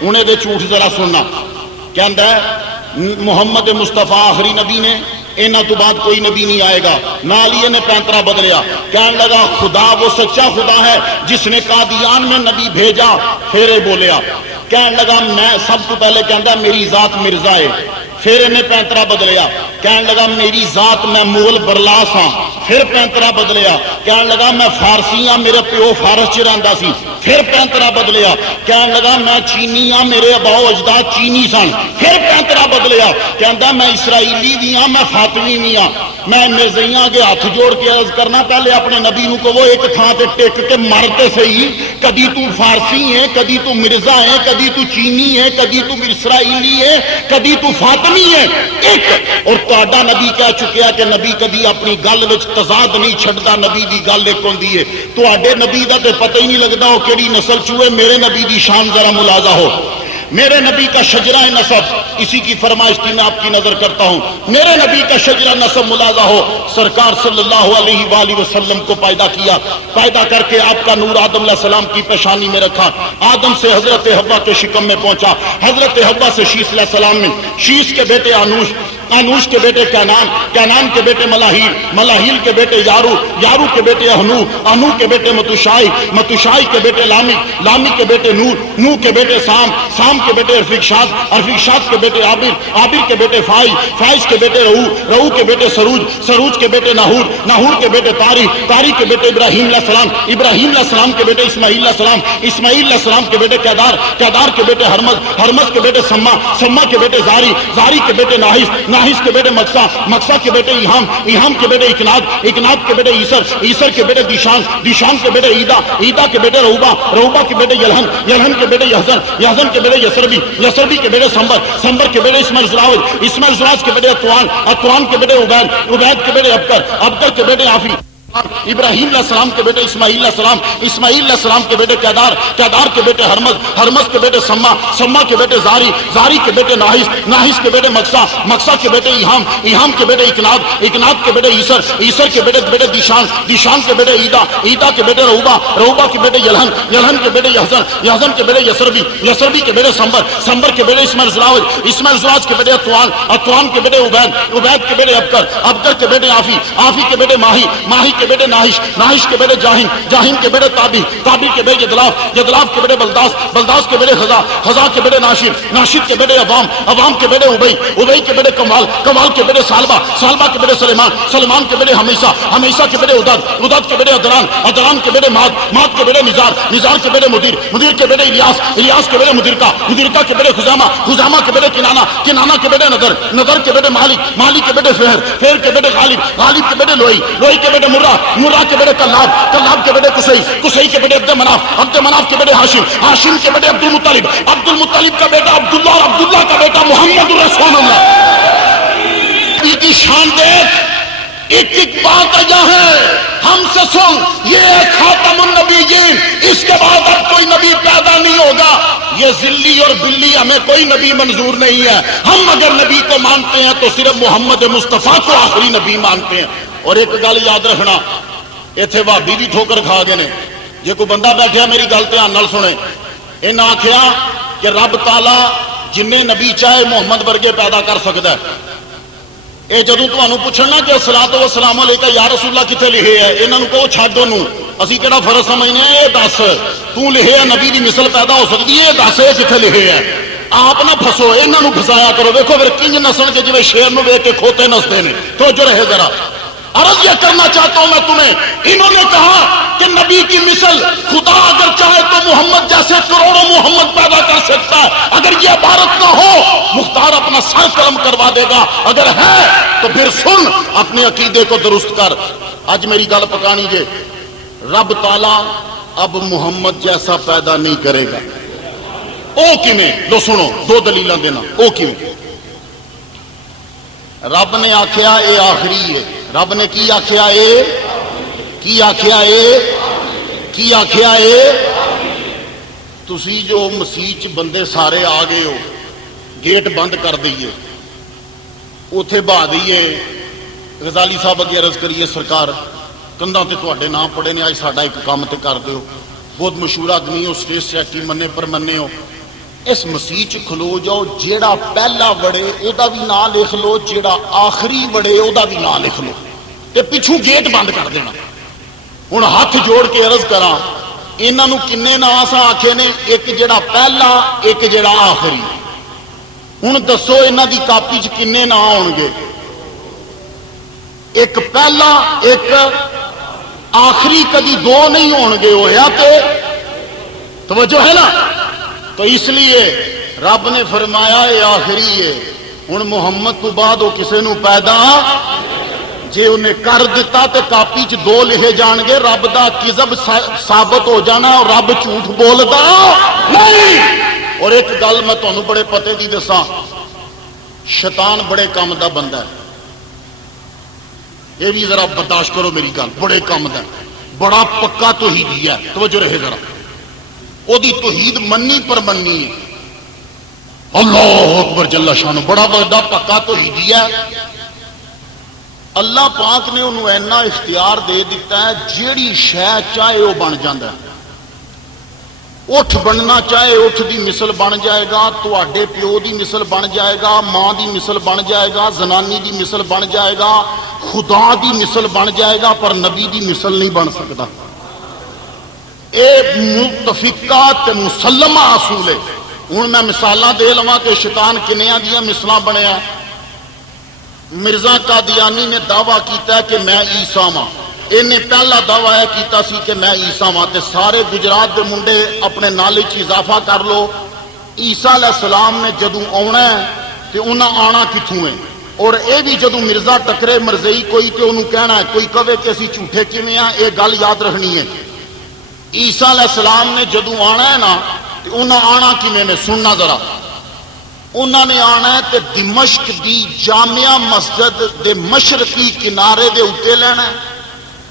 انہیں دے جھوٹ ذرا سننا۔ کہندا ہے محمد مصطفیٰ آخری نبی نے، انہاں تو بعد کوئی نبی نہیں آئے گا۔ نالیے نے پینترا بدلیا، کہنے لگا خدا وہ سچا خدا ہے جس نے قادیان میں نبی بھیجا، پھر بولیا، کہنے لگا میں سب تو پہلے کہندا میری ذات مرزا ہے، پھر انہیں پینترا بدلیا، کہنے لگا میری ذات میں مغل برلاس ہاں، پھر پینترا بدلیا، کہنے لگا میں فارسی ہاں، میرے پیو فارس چ رہندا سی، پھر پینترا بدلیا، کہنے لگا میں چینی ہاں، میرے اباؤ اجداد چینی سن، پھر پینترا بدلیا، کہندا میں اسرائیلی بھی ہاں، میں فاطمی بھی ہاں۔ میں مرزیاں کے ہاتھ جوڑ کے عرض کرنا پہلے اپنے نبی نو کو وہ ایک تھان تے ٹیک کے مرتے صحیح، کدی تو فارسی ہے، کدی تو مرزا ہے، کدی تو چینی ہے، کدی تو اسرائیلی ہے، کدی تو فاطمی ہے، ایک۔ اور تہاڈا نبی کہہ چکیا کہ نبی کدی اپنی گل وچ تضاد نہیں چھڈدا، نبی دی گل ایک ہوندی ہے۔ تہاڈے نبی دا تے پتہ ہی نہیں لگدا وہ کیڑی نسل چوئے۔ میرے نبی دی شان ذرا ملاحظہ ہو، میرے نبی کا شجرہ نسب، اسی کی فرمائش کی میں آپ کی نظر کرتا ہوں، میرے نبی کا شجرہ نسب ملاحظہ ہو۔ سرکار صلی اللہ علیہ وآلہ وسلم کو پیدا کیا، پیدا کر کے آپ کا نور آدم علیہ السلام کی پیشانی میں رکھا، آدم سے حضرت حوا کے شکم میں پہنچا، حضرت حوا سے شیس علیہ السلام میں، شیس کے بیٹے آنوش، آنوش کے بیٹے کینان، کینان کے بیٹے ملاحیل، ملاحیل کے بیٹے یارو، یارو کے بیٹے اہنو، اہنو کے بیٹے متشائی، متشائی کے بیٹے لامی، لامی کے بیٹے نور، نور کے بیٹے سام، سام کے بیٹے ارفیکشاد، ارفیکشاد کے بیٹے عابر، عابر کے بیٹے فائز، فائز کے بیٹے رہو، رہو کے بیٹے سروج، سروج کے بیٹے ناہور، ناہور کے بیٹے طاری، طاری کے بیٹے ابراہیم علیہ السلام، ابراہیم علیہ السلام کے بیٹے اسماعیل علیہ السلام، اسماعیل علیہ السلام کے بیٹے کیدار، کیدار کے بیٹے ہرمز، ہرمز کے بیٹے سما، سما کے بیٹے زاری، زاری کے بیٹے ناہیس، ناہیس کے بیٹے مقصا، مقصا کے بیٹے ایہام، ایہام کے بیٹے اکناد، اکناد کے بیٹے عیسر، عیسر کے بیٹے دیشان، دیشان کے بیٹے عیدا، عیدا کے بیٹے رہوبا، رہوبا کے بیٹے یلہن، یلہن کے بیٹے یحزن، یحزن کے بیٹے یسربی، یسربی کے بیٹے سمبر، سمبر کے بیٹے اسماعیل زراج، اسماعیل زراج کے بیٹے اطوان، اطوان کے بیٹے عبید، عبید کے بیٹے ابکر، ابکر کے بیٹے عافی۔ ابراہیم علیہ السلام کے بیٹے اسماعیل علیہ السلام، اسماعیل علیہ السلام کے بیٹے کیدار، کیدار کے بیٹے ہرمز، ہرمز کے بیٹے سما، سما کے بیٹے زاری، زاری کے بیٹے ناحس، ناحس کے بیٹے مقصا، مقصا کے بیٹے ایہام، ایہام کے بیٹے اکناد، اکناد کے بیٹے عیسر، عیسر کے بیٹے دیشان، دیشان کے بیٹے عیدا، عیدا کے بیٹے رعوبہ، رعوبہ کے بیٹے یلہن، یلہن کے بیٹے یحزن، یحزن کے بیٹے یسربی، یسربی کے بیٹے سمبر، سمبر کے بیٹے اسماعیل زلاج، اسماعیل زلاج کے بیٹے اطوان، اطوان کے بیٹے عبید، عبید کے بیٹے ابکر، ابکر کے بیٹے آفی، آفی کے بیٹے ماہی، ماہی کے بیٹے ناحش، ناحش کے بیٹے جاہین، جاہین کے بیٹے تابی، تابی کے بیٹے یدلاف، یدلاف کے بیٹے بلداس، بلداس کے بیٹے خزا، خزا کے بیٹے ناشر، ناشر کے بیٹے عوام، عوام کے بیٹے ابئی، ابئی کے بیٹے کمال، کمال کے بیٹے سالبہ، سالبہ کے بیٹے سلیمان، سلیمان کے بیٹے ہمیشہ، ہمیشہ کے بیٹے اداد، اداد کے بیٹے ادران، ادران کے بیٹے ماد، ماد کے بیٹے نزار، نزار کے بیٹے مدیر، مدیر کے بیٹے الیاس، الیاس کے بیٹے مدرکہ، مدرکہ کے بیٹے خزامہ، خزامہ کے بیٹے کنانا، کنانا کے بیٹے نظر، نظر کے بیٹے مالک، مالک کے بیٹے فہر، فہر کے بیٹے غالب، غالب کے بیٹے لوئی، لوئی کے بیٹے مرہ، مرہ کے بیٹے کلاب، کلاب کے بیٹے قصی، قصی کے بیٹے عبد مناف، عبد مناف کے بیٹے ہاشم، ہاشم کے بیٹے عبد المطلب، عبد المطلب کا بیٹا عبداللہ اور عبداللہ کا بیٹا محمد رسول اللہ کی شان دیکھ، ایک ایک بات آیا ہے ہم سے سن، یہ ہے خاتم النبیین، اس کے بعد اب کوئی نبی پیدا نہیں ہوگا، یہ ذلی اور بلی ہمیں کوئی نبی منظور نہیں ہے، ہم اگر نبی کو مانتے ہیں تو صرف محمد مصطفیٰ کو آخری نبی مانتے ہیں۔ اور ایک گل یاد رکھنا، ایتھے بھابی بھی ٹھوکر کھا گئے نے، جے کوئی بندہ بیٹھا میری گل دھیان نال سنے، انہاں آکھیا کہ رب تعالی جن نبی چاہے محمد ورگے پیدا کر سکتا ہے۔ اے جدوں تانوں پوچھنا کہ الصلاۃ والسلام علیکہ یا رسول اللہ کتے لکھے ہے، انہاں نوں کہو چھڈ اونوں، اسی کیڑا فرض سمجھنے ہیں، اے دس تو لکھے ہے نبی دی مثل پیدا ہو سکتی ہے، دس اے کتے لکھے ہے، آپ نہ پھسو، انہاں نوں پھسایا کرو، ویکھو پھر کنج نسن کے جویں شیر نوں ویکھ کے کھوتے نستے نے۔ توجہ رہے ذرا، عرض یہ کرنا چاہتا ہوں میں تمہیں، انہوں نے کہا کہ نبی کی مثل خدا اگر چاہے تو محمد جیسے کروڑوں محمد پیدا کر سکتا ہے، اگر یہ عبارت نہ ہو مختار اپنا سر قلم کروا دے گا، اگر ہے تو پھر سن اپنے عقیدے کو درست کر۔ آج میری گل پکانی جے، رب تعالی اب محمد جیسا پیدا نہیں کرے گا۔ او کیویں؟ لو سنو، دو دلیلاں دینا، او کیویں؟ رب نے آکھیا اے آخری ہے، رب نے کی آکھیا اے، کی آکھیا اے، کی آکھیا اے، تسی جو مسیح چ بندے سارے آ گئے ہو، گیٹ بند کر دئیے، اوتھے بہا دئیے، غزالی صاحب اگے عرض کریے سرکار کندھاں تے تواڈے نام پڑے نے، اج ساڈا ایک کام تے کر دیو، بہت مشہور آدمی ہو، اسٹیج سیکٹری منے پر منے ہو، اس مسیح چ کھلو جاؤ، جیڑا پہلا وڑے او دا بھی نام لکھ لو، جیڑا آخری وڑے او دا بھی نام لکھ لو، تے پچھوں گیٹ بند کر دینا۔ ہن ہاتھ جوڑ کے عرض کراں، انہاں نوں کنے نام سا آکھے نے، ایک جیڑا پہلا، ایک جیڑا آخری۔ ہن دسو انہاں دی کاپی چ کنے نام ہون گے؟ ایک پہلا، ایک آخری، کدی دو نہیں ہون گے، ہویا تے توجہ ہے نا؟ تو اس لیے رب نے فرمایا اے آخری ہے، ہن محمد تو بعد وہ کسے نو پیدا جے انہیں کر دیتا تے کاپی چ دو لکھے جان گے، رب دا کذب ثابت ہو جانا اور رب جھوٹ بولدا نہیں۔ اور ایک گل میں تانوں بڑے پتے دی دساں، شیطان بڑے کام دا بندہ ہے، یہ بھی ذرا برداشت کرو میری گل، بڑے کام دا بڑا پکا توحیدی ہے، توجہ رہے ذرا، او دی توحید منی پر منی ہے، اللہ اکبر جل شانہ، بڑا بڑا پکا توحیدی ہے۔ اللہ پاک نے انہوں اینا اختیار دے دیتا ہے، جیڑی شے چاہے وہ بن جاندہ ہے، اٹھ بننا چاہے اٹھ دی مثل بن جائے گا، تواڈے پیو دی مثل بن جائے گا، ماں دی مثل بن جائے گا، زنانی دی مثل بن جائے گا، خدا دی مثل بن جائے گا، پر نبی دی مثل نہیں بن سکتا۔ اے متفقہ تے مسلمہ اصول ہے۔ ہوں میں مثالاں دے لواں کہ شیطان کنیاں دیاں مثلاں بنیا۔ مرزا قادیانی نے دعویٰ کیتا ہے کہ میں عیسیٰ ہاں، انہیں پہلا دعویٰ ہے کیتا سی کہ میں عیسیٰ ہاں، تے سارے گجرات دے منڈے اپنے نالے چ اضافہ کر لو، عیسیٰ علیہ السلام نے جدوں آنا ہے تے انہاں آنا کتھوں ہے، اور اے بھی جدوں مرزا ٹکرے مرزئی کوئی تے انہوں کہنا ہے، کوئی کہے کہ اسی جھوٹے کیویں ہاں، یہ گل یاد رکھنی ہے۔ عیسیٰ علیہ السلام نے جدوں آنا ہے نا تے انہاں آنا کیویں نے، سننا ذرا، انہوں نے آنا ہے تے دمشق دی جامعہ مسجد دے مشرقی کنارے دے اتے لینا ہے،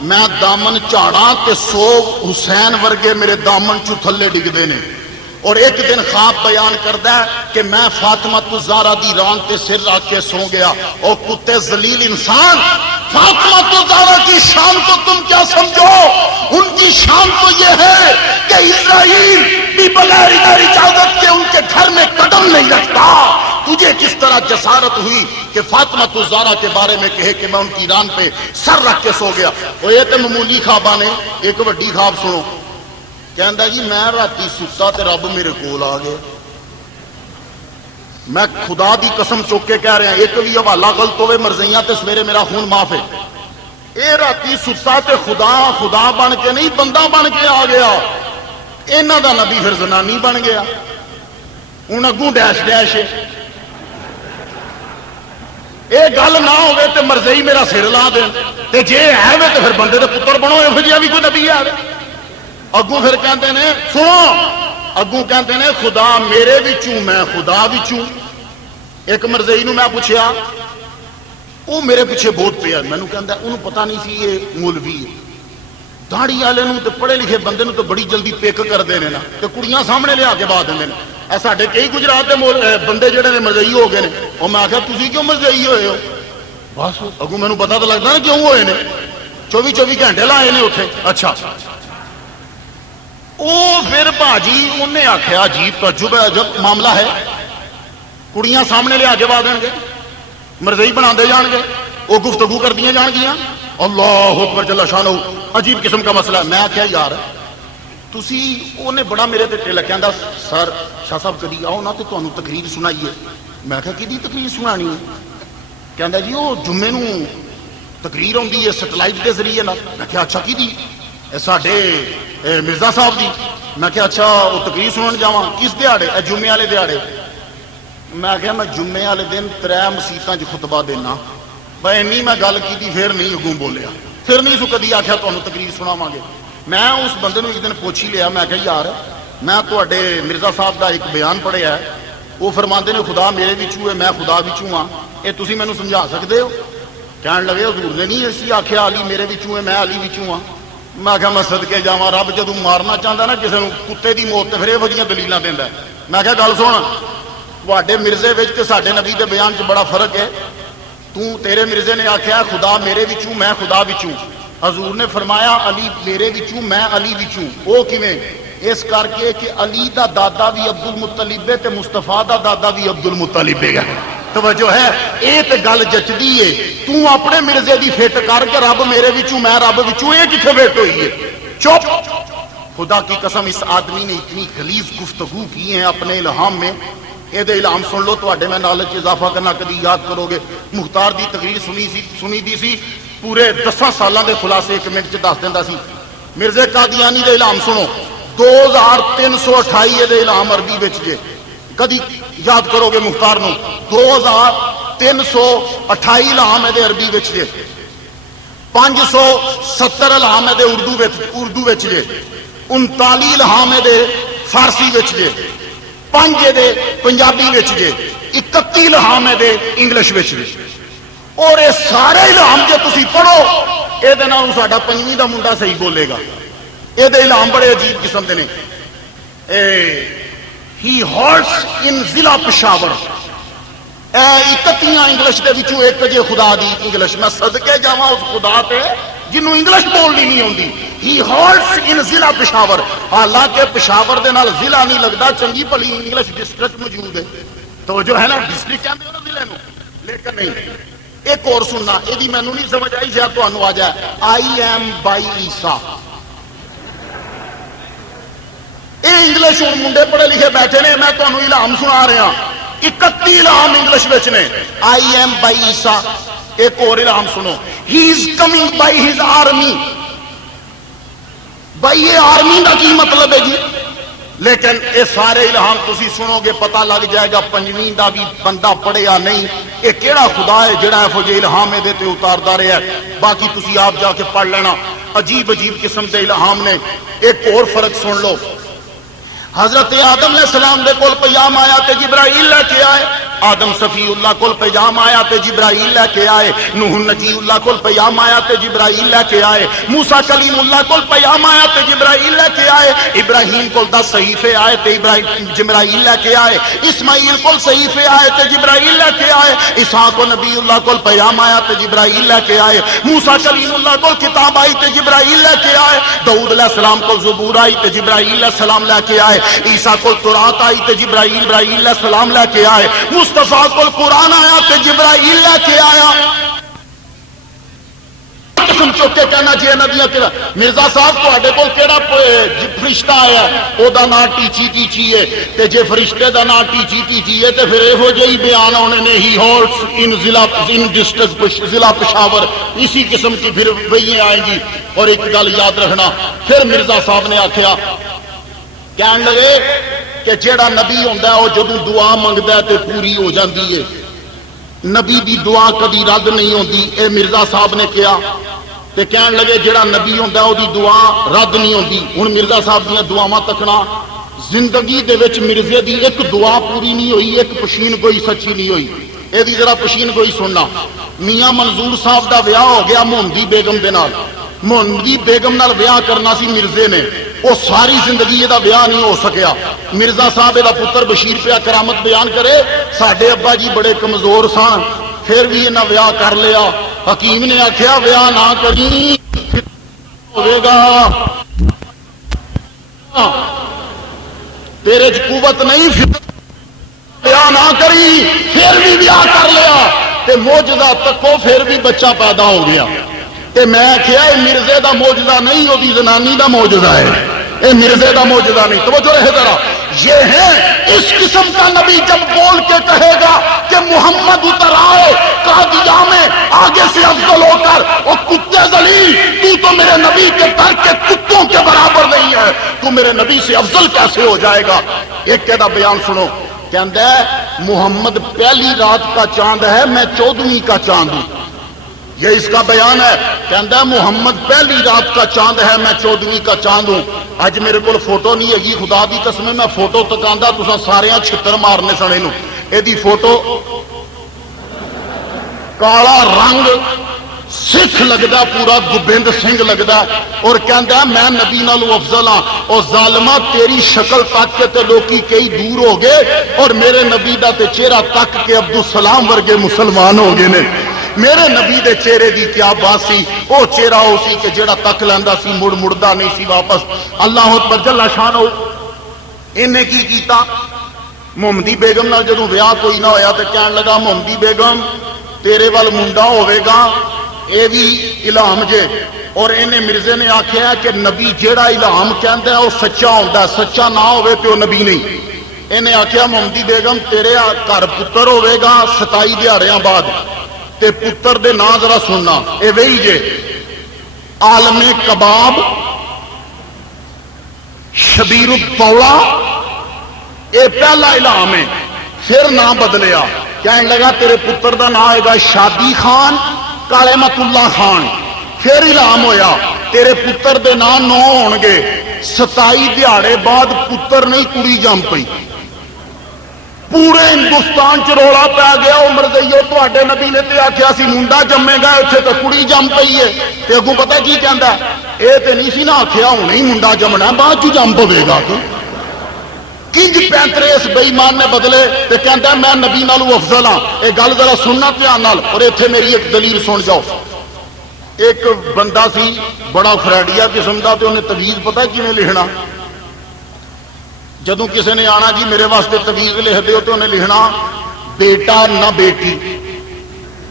میں دامن جھاڑاں تے 100 حسین ورگے میرے دامن چو تھلے ڈگدے نے. اور ایک دن خواب بیان کردا ہے کہ میں فاطمہ الزہرا دی ران تے سر رکھ کے سو گیا. اور کتے ذلیل انسان، فاطمہ الزہرا کی شان تو تم کیا سمجھو؟ ان کی شان تو یہ ہے کہ اسرائیل بھی بغیر اجازت کے ان کے گھر میں قدم نہیں رکھتا. تجھے کس طرح جسارت ہوئی کہ فاطمہ الزہرا کے بارے میں کہے کہ میں ان کی ران پہ سر رکھ کے سو گیا؟ وہ یہ تو معمولی خواباں نے. ایک وڈی خواب سنو. کہندا جی میں راتی ستا تے رب میرے کول آ گیا. میں خدا دی قسم چوک کے کہہ رہا، ایک بھی حوالہ غلط ہوئے مرضیاں تے سویرے میرا خون معاف ہے. اے راتی ستا تے خدا بن کے نہیں بندہ بن کے آ گیا. انہاں دا نبی پھر زنانی بن گیا. ہن اگوں ڈیش ڈیش ہے. اے گل نہ ہوئے تے مرضی میرا سر لا دین تے جے ہے وے تے پھر بندے دے پتر بنو. یہو جہا بھی کوئی نبی ہے. اگوں پھر کہتے ہیں سنو، اگوں کہتے ہیں خدا میرے وچوں میں خدا وچوں. ایک مرزئی نو میں پوچھیا، وہ میرے پیچھے بہت پیا. مینوں کہندا انہوں پتہ نہیں سی یہ مولوی ہے. داڑھی والے نو تے پڑھے لکھے بندے نو تے بڑی جلدی پک کرتے ہیں نا تے کڑیاں سامنے لیا کے بعد دیں. اے ساڈے کئی گجرات دے بندے جڑے نے مرزئی ہو گئے نے. اور میں آخیا تسی کیوں مرزئی ہوئے ہو؟ بس اگوں مینوں پتہ تو لگتا نا کیوں ہوئے نے. 24 گھنٹے لائے نے اتنے. اچھا او پھر باجی انہیں آخیا عجیب تعجب ہے، عجب معاملہ ہے. کڑیاں سامنے لیا کے بعد دیں گے، مرزئی بنا دے جان گے، وہ گفتگو کر دیا جان گیا. اللہ اکبر جل شانہ. عجیب قسم کا مسئلہ. میں آخیا یار تسی، انہیں بڑا میرے تے ٹل کہندا سر شاہ صاحب کدی آؤ نا تے تانوں تقریر سنائیے. میں کہا کدی تقریر سنانی ہے؟ کہندا جی وہ جمعے نو تقریر ہوندی ہے سیٹلائٹ کے ذریعے نال. میں کہا اچھا کدی؟ ساڈے مرزا صاحب دی. میں کہا اچھا وہ تقریر سنن جاواں کس دیہاڑے؟ جمعے والے دیہاڑے. میں کہا میں جمعے والے دن 3 مسیتاں چ خطبہ دینا. بھائی اینی میں گل کی پھر نہیں اگوں بولیا، پھر نہیں سو کدی آخیا تمہیں تقریر سناواں گے. میں اس بندے نو ایک دن پوچھ ہی لیا. میں کہا یار میں تواڈے مرزا صاحب دا ایک بیان پڑھیا ہے، وہ فرماندے نے خدا میرے وچوں ہے میں خدا وچوں ہاں. یہ تسی مینوں سمجھا سکدے ہو؟ کہن لگے حضور نے نہیں اسی آخیا علی میرے وچوں ہے میں علی وچوں ہاں. میں کہا میں صدقے جاواں، رب جدوں مارنا چاہتا نا کسی نو کتے دی موت تے پھر یہ وجیاں دلیلاں دیندا ہے. میں کہا گل سن، تواڈے مرزے وچ تے ساڈے نبی دے بیان چ بڑا فرق ہے. تیرے مرزے نے آخیا خدا میرے وچوں میں خدا وچوں. حضور نے فرمایا علی میرے وچوں میں علی وچوں. وہ کیویں؟ اس کر کے کہ علی دا دادا بھی عبد المطلب ہے تے مصطفیٰ دا دادا بھی عبد المطلب ہے. توجہ ہے؟ یہ تے گل جچدی ہے. تو اپنے مرزے دی فٹ کر کے رب میرے وچوں میں رب وچوں، یہ کتھے فٹ ہوئی ہے؟ چپ. خدا کی قسم اس آدمی نے اتنی غلیظ گفتگو کی ہے اپنے الہام میں. یہ الہام سن لو تو میں نالج اضافہ کرنا کدی یاد کرو گے. مختار دی تقریر سنی دی سی، پورے 10 سالوں کے خلاصے 1 منٹ چ دس دینا سی. مرزے قادیانی دے الہام سنو، 2328 یہ الہام عربی وچ جے. کدی یاد کرو گے مختار نو. 2328 الہام ہے عربی وچ جے. 570 الہام ہے اردو وچ جے. 39 الہام ہے فارسی وچ جے. 5 دے پنجابی وچ جے. 31 الہام ہے انگلش وچ جے. اور یہ سارے الہام جے تسی پڑھو یہ ساڈا 5ویں دا منڈا صحیح بولے گا. یہ الہام بڑے عجیب قسم کے نے. ہی ہالٹس ان ضلع پشاور. 31 انگلش دے وچوں ایک جے خدا دی انگلش. میں صدقے جاواں اس خدا تے جنوں انگلش بولنی نہیں آتی. ہی ہالٹس ان ضلع پشاور. حالانکہ پشاور دے نال ضلع نہیں لگتا، چنگی بھلی انگلش ڈسٹرکٹ موجود ہے. تو جو ہے نا ڈسٹرکٹ کہتے ہو نا ضلع نو، لیکن نہیں. ایک اور سننا، یہ مینوں نہیں سمجھ آئی، شاید تمہیں آ جائے. آئی ایم بائی عیسیٰ. یہ انگلش ہوں منڈے پڑھے لکھے بیٹھے نے، میں تمہیں الہام سنا رہا. 31 الہام انگلش وچ نے. آئی ایم بائی عیسیٰ. ایک اور الہام سنو، he is coming by his army. بھائی یہ آرمی کا کی مطلب ہے جی؟ لیکن یہ سارے الہام تسی سنو گے پتہ لگ جائے گا 5ویں دا بھی بندہ پڑھیا نہیں. یہ کیڑا خدا ہے جڑا ایہو جے الہام دے تے اتاردا رہا ہے؟ باقی تسی آپ جا کے پڑھ لینا. عجیب عجیب قسم دے الہام نے. ایک اور فرق سن لو. حضرت آدم علیہ السلام دے کول پیام آیا تے جبرائیل لے کے آئے. آدم صفی اللہ کول پیغام آیا تے جبرائیل لے کے آئے، نوح نجی اللہ کول پیغام آیا تے جبرائیل لے کے آئے، موسیٰ کلیم اللہ کول پیغام آیا تے جبرائیل لے کے آئے، ابراہیم کول 10 صحیفے آئے تے جبرائیل لے کے آئے، اسماعیل کول صحیفے آئے تے جبرائیل لے کے آئے، اسحاق نبی اللہ کول پیغام آیا تے جبرائیل لے کے آئے، موسیٰ کلیم اللہ کول کتاب آئی تے جبرائیل لے کے آئے، داؤد علیہ السلام کول زبور آئی تے جبرائیل علیہ السلام لے کے آئے، عیسیٰ کول تورات آئی تے جبرائیل علیہ السلام لے کے آئے، مصطفیٰ کول قرآن آیا تے جبرائیل لے کے آیا۔ قسم چک کے کہنا جی نبیاں کہڑا مرزا صاحب تواڈے کول کیڑا فرشتہ آیا او دا نام ٹیچی ٹیچی ہے تے جے فرشتے دا نام ٹیچی ٹیچی ہے تے پھر یہو جہی بیان ہونے نے ہی ہولس ان ڈسٹرکٹ ضلع پشاور، اسی قسم کی پھر وہی آئیں گی۔ اور ایک گل یاد رکھنا، پھر مرزا صاحب نے آخیا کہن لگے کہ جیڑا نبی ہوندا ہے او جدوں دعا منگدا ہے تے پوری ہو جاندی ہے، نبی دی دعا کدی رد نہیں ہوندی۔ اے مرزا صاحب نے کہا تے کہن لگے جیڑا نبی ہوندا ہے او دی دعا رد نہیں ہوندی۔ ہن مرزا صاحب دیاں دعاواں تکنا، زندگی دے وچ مرزے دی ایک دعا پوری نہیں ہوئی، ایک پشین گوئی سچی نہیں ہوئی۔ اے دی ذرا پشین گوئی سننا۔ میاں منظور صاحب دا ویاہ ہو گیا محمدی بیگم دے نال، محمدی بیگم نال ویاہ کرنا سی مرزے نے، وہ ساری زندگی یہ ویاہ نہیں ہو سکیا۔ مرزا صاحب یہ پتر بشیر پیا کرامت بیان کرے، ساڈے ابا جی بڑے کمزور سن، پھر بھی انہیں ویاہ کر لیا۔ حکیم نے آخیا ویاہ نہ کری ہوئے گا، تیرے قوت نہیں، ویاہ نہ کری، پھر بھی ویاہ کر لیا تے معجزہ تکو، پھر بھی بچہ پیدا ہو گیا۔ تے میں کیا مرزے دا معجزہ نہیں، وہ زنانی دا معجزہ ہے، اے مرزے دا معجزہ نہیں۔ توجہ رہے ذرا، یہ ہے اس قسم کا نبی جب بول کے کہے گا کہ محمد اتر آئے قادیہ میں آگے سے افضل ہو کر، وہ کتے ذلیل تو میرے نبی کے در کے کتوں کے برابر نہیں ہے، تو میرے نبی سے افضل کیسے ہو جائے گا؟ ایک کہتا بیان سنو، کہتا ہے محمد پہلی رات کا چاند ہے، میں 14ویں کا چاند ہوں۔ یہ اس کا بیان ہے، کہتا ہے محمد پہلی رات کا چاند ہے، میں 14ویں کا چاند ہوں۔ اج میرے کو فوٹو نہیں ہے، خدا دی قسم میں فوٹو تکاندا تساں سارے چھتر مارنے سنے نو۔ یہ فوٹو کالا رنگ سکھ لگتا، پورا گوبند سنگھ لگتا، اور کہتا ہے میں نبی نالوں افضل ہاں۔ اور ظالمہ تیری شکل تک کے تے لوکی کئی دور ہو گئے، اور میرے نبی دا تے چہرہ تک کے عبدالسلام ورگے مسلمان ہو گئے نے۔ میرے نبی دے چہرے دی کیا بات سی، وہ چہرہ ہو سی کہ جیڑا تک لیندا سی مڑ مڑدا نہیں سی واپس۔ اللہ اکبر جل شانہ۔ انہیں کی کیتا؟ محمدی بیگم نال جدوں ویاہ کوئی نہ ہویا تے کہن لگا محمدی بیگم تیرے وال منڈا ہوے گا، اے بھی الہام جے۔ اور انہیں مرزے نے آکھیا کہ نبی جیڑا الہام کہندا ہے وہ سچا ہوندا ہے، سچا نہ ہوے تے وہ نبی نہیں۔ انہیں آکھیا محمدی بیگم تیرے گھر پتر ہوے گا 27 دیہاڑیاں بعد، تے پتر دے نا ذرا سننا، اے وہی جے عالم کباب، شبیر الطوڑا، اے پہلا الہام ہے۔ پھر نام بدلیا، کہنے لگا تیرے پتر دا نام آئے گا شادی خان کالمت اللہ خان۔ پھر الہام ہویا تیرے پتر دے نام 9 ہون گے، 27 دیہاڑے بعد پتر نہیں کڑی جم پئی۔ پورے ہندوستان چ رولا پی گیا، عمر دئیو تواڈے نبی نے تے آکھیا سی منڈا جمے گا، اتنے تو کڑی جم پئی ہے۔ تے اگوں پتہ کی کہندا ہے، اے تے نہیں سی نہ آکھیا ہن ہی منڈا جمنا بعد چ جم پوے گا۔ کنج 35 بے ایمان نے بدلے تے کہندا میں نبی نالوں افضل ہاں۔ اے گل ذرا سننا دھیان نال، اور ایتھے میری ایک دلیل سن جاؤ۔ ایک بندہ سی بڑا فریڈیا قسم دا، تے انہیں تویز پتہ کیویں لکھنا؟ جدوں کسی نے آنا جی میرے واسطے تویز لکھ دیو، تو انہیں لکھنا بیٹا نہ بیٹی،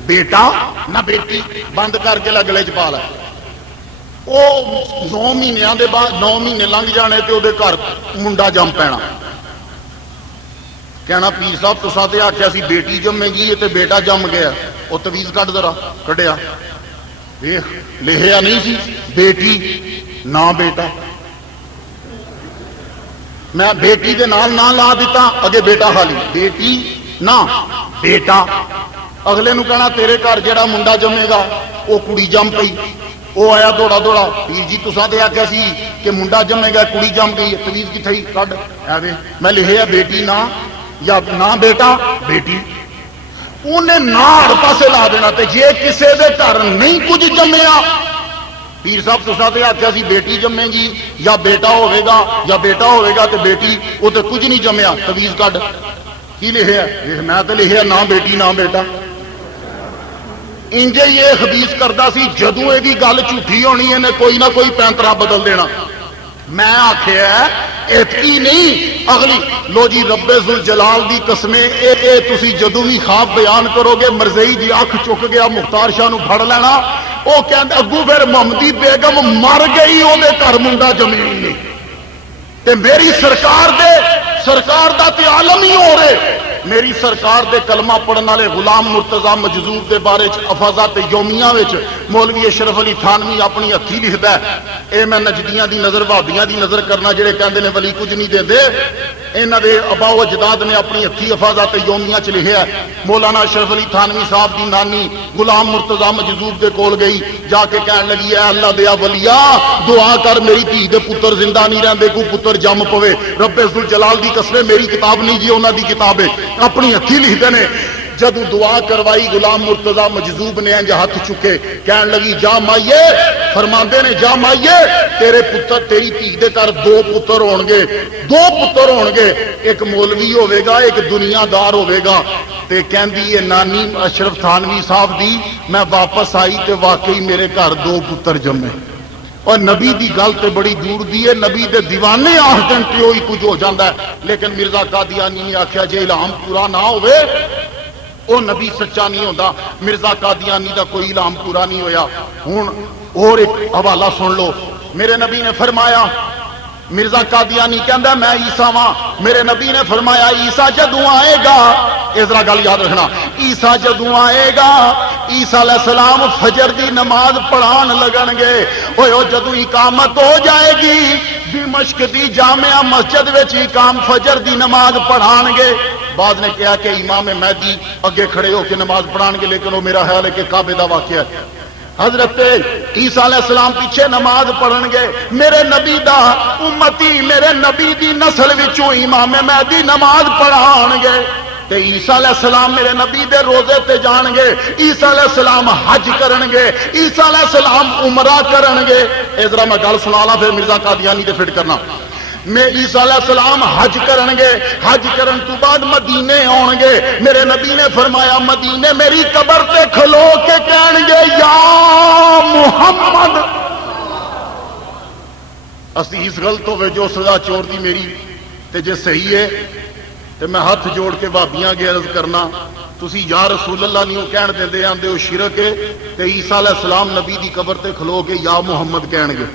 بیٹا نہ بیٹی بند کر کے گلے چ پا لے۔ وہ 9 مہینوں دے بعد 9 مہینے لنگ جانے تے وہ گھر منڈا جم پینا۔ کہنا پیر صاحب تساں تے آکھیا سی بیٹی جمے گی تے بیٹا جم گیا، وہ تویز کٹ ذرا کڈیا، لکھیا نہیں سی بیٹی نہ بیٹا۔ میں بیٹی دے نال نہ لا دیتا، اگے بیٹا خالی، بیٹی نہ بیٹا۔ اگلے نو کہنا تیرے گھر جڑا منڈا جمے گا وہ کڑی جم پئی۔ وہ آیا دوڑا دوڑا، پیر جی تساں تے آکھیا سی کہ منڈا جمے گا کڑی جم گئی، تویز کتھے کڈ؟ میں لکھیا بیٹی نہ یا نہ بیٹا بیٹی۔ انہیں نار پاسے لا دینا. تے جے کسے دے گھر نہیں کچھ جمیا، پیر صاحب تساں تے آکھیا سی بیٹی جمے گی یا بیٹا ہوئے گا یا بیٹا ہوئے گا تے بیٹی، وہ تے کچھ نہیں جمیا. تویز کڈ کی لکھیا؟ میں تے لکھیا نہ بیٹی نہ بیٹا. انجے یہ خبیث کردا سی، جدوں یہ گل جھوٹھی ہونی ہے کوئی نہ کوئی پینترا بدل دینا. میں آخیا اتکی نہیں اگلی لو جی رب ذوالجلال دی قسمیں اے تسی جدوں بھی خواب بیان کرو گے مرزئی جی اکھ چک گیا مختار شاہ نو پھڑ لینا. وہ کہتے اگو پھر محمدی بیگم مر گئی وہ گھر منڈا جمی نہیں تے میری سرکار دا تے عالم ہی ہو رہے. میری سرکار دے کلمہ پڑھن والے غلام مرتضی مجذوب دے بارے افاظات یومیہ وچ مولوی اشرف علی تھانوی اپنی ہتھی لکھدا ہے. اے میں نجدیاں دی نظر بھابیاں دی نظر کرنا جڑے کہندے نے ولی کچھ نہیں دیندے، انہاں دے ابا و اجداد نے اپنی ہتھی افاظات یومیہ چ لکھیا ہے. مولانا اشرف علی تھانوی صاحب دی نانی غلام مرتضی مجذوب دے کول گئی، جا کے کہن لگی اے اللہ دیا ولیا دعا کر میری دھی دے پتر زندہ نہیں رہندے، کو پتر جم پوے. رب ذوالجلال دی قسم میری کتاب نہیں جی انہاں دی کتاب ہے، اپنی ہتھی لکھتے ہیں. جدو دعا کروائی غلام مرتضی مجذوب نے انج ہاتھ چکے کہن لگی جا مائیے، فرماندے نے جا مائیے تیرے پتر تیری دھی دے گھر دو پتر ہون گے، ایک مولوی ہوے گا ایک دنیا دار ہوے گا. تے کہندی ہے نانی اشرف تھانوی صاحب دی میں واپس آئی تے واقعی میرے گھر دو پتر جمے. اور نبی دی گل تے بڑی دور دی ہے، نبی دے دیوانے آخدن تے ہوئی کچھ ہو جاندا ہے. لیکن مرزا قادیانی نے آخیا جے الہام پورا نہ ہوئے وہ نبی سچا نہیں ہوتا. مرزا قادیانی دا کوئی الہام پورا نہیں ہویا. ہن اور ایک حوالہ سن لو. میرے نبی نے فرمایا، مرزا قادیانی کہندا میں عیسیٰ ہاں، میرے نبی نے فرمایا عیسیٰ جدوں آئے گا، اس طرح گل یاد رکھنا، عیسیٰ جدوں آئے گا عیسیٰ علیہ السلام فجر دی نماز پڑھان لگن گے. اوہ جدوں اقامت ہو جائے گی دمشق دی جامعہ مسجد وچ اقام فجر دی نماز پڑھان گے. بعض نے کہا کہ امام مہدی اگے کھڑے ہو کے نماز پڑھان گے، لیکن وہ میرا خیال ہے کہ کعبے دا واقعہ ہے. حضرت عیسیٰ علیہ السلام پیچھے نماز پڑھن گے، میرے نبی دا امتی میرے نبی دی نسل وچوں امام مہدی نماز پڑھان گے. تے عیسیٰ علیہ السلام میرے نبی دے روزے تے جان گے، عیسیٰ علیہ السلام حج کرن گے، عیسیٰ علیہ السلام عمرہ کرن گے. اے ذرا میں گل سنا لا پھر مرزا قادیانی تے فٹ کرنا. میں عیسیٰ علیہ السلام حج کرن گے، حج کرن تو بعد مدینے آن گے. میرے نبی نے فرمایا مدینے میری قبر تے کھلو کے کہن گے یا محمد. اسیس غلط ہوئے جو سزا چور دی میری تے جے صحیح ہے تے میں ہاتھ جوڑ کے بھابیاں گے عرض کرنا تسی یا رسول اللہ نہیں کہن دیندے آندے ہو شرک ہے. تے عیسیٰ علیہ السلام نبی دی قبر تے کھلو کے یا محمد کہن گے.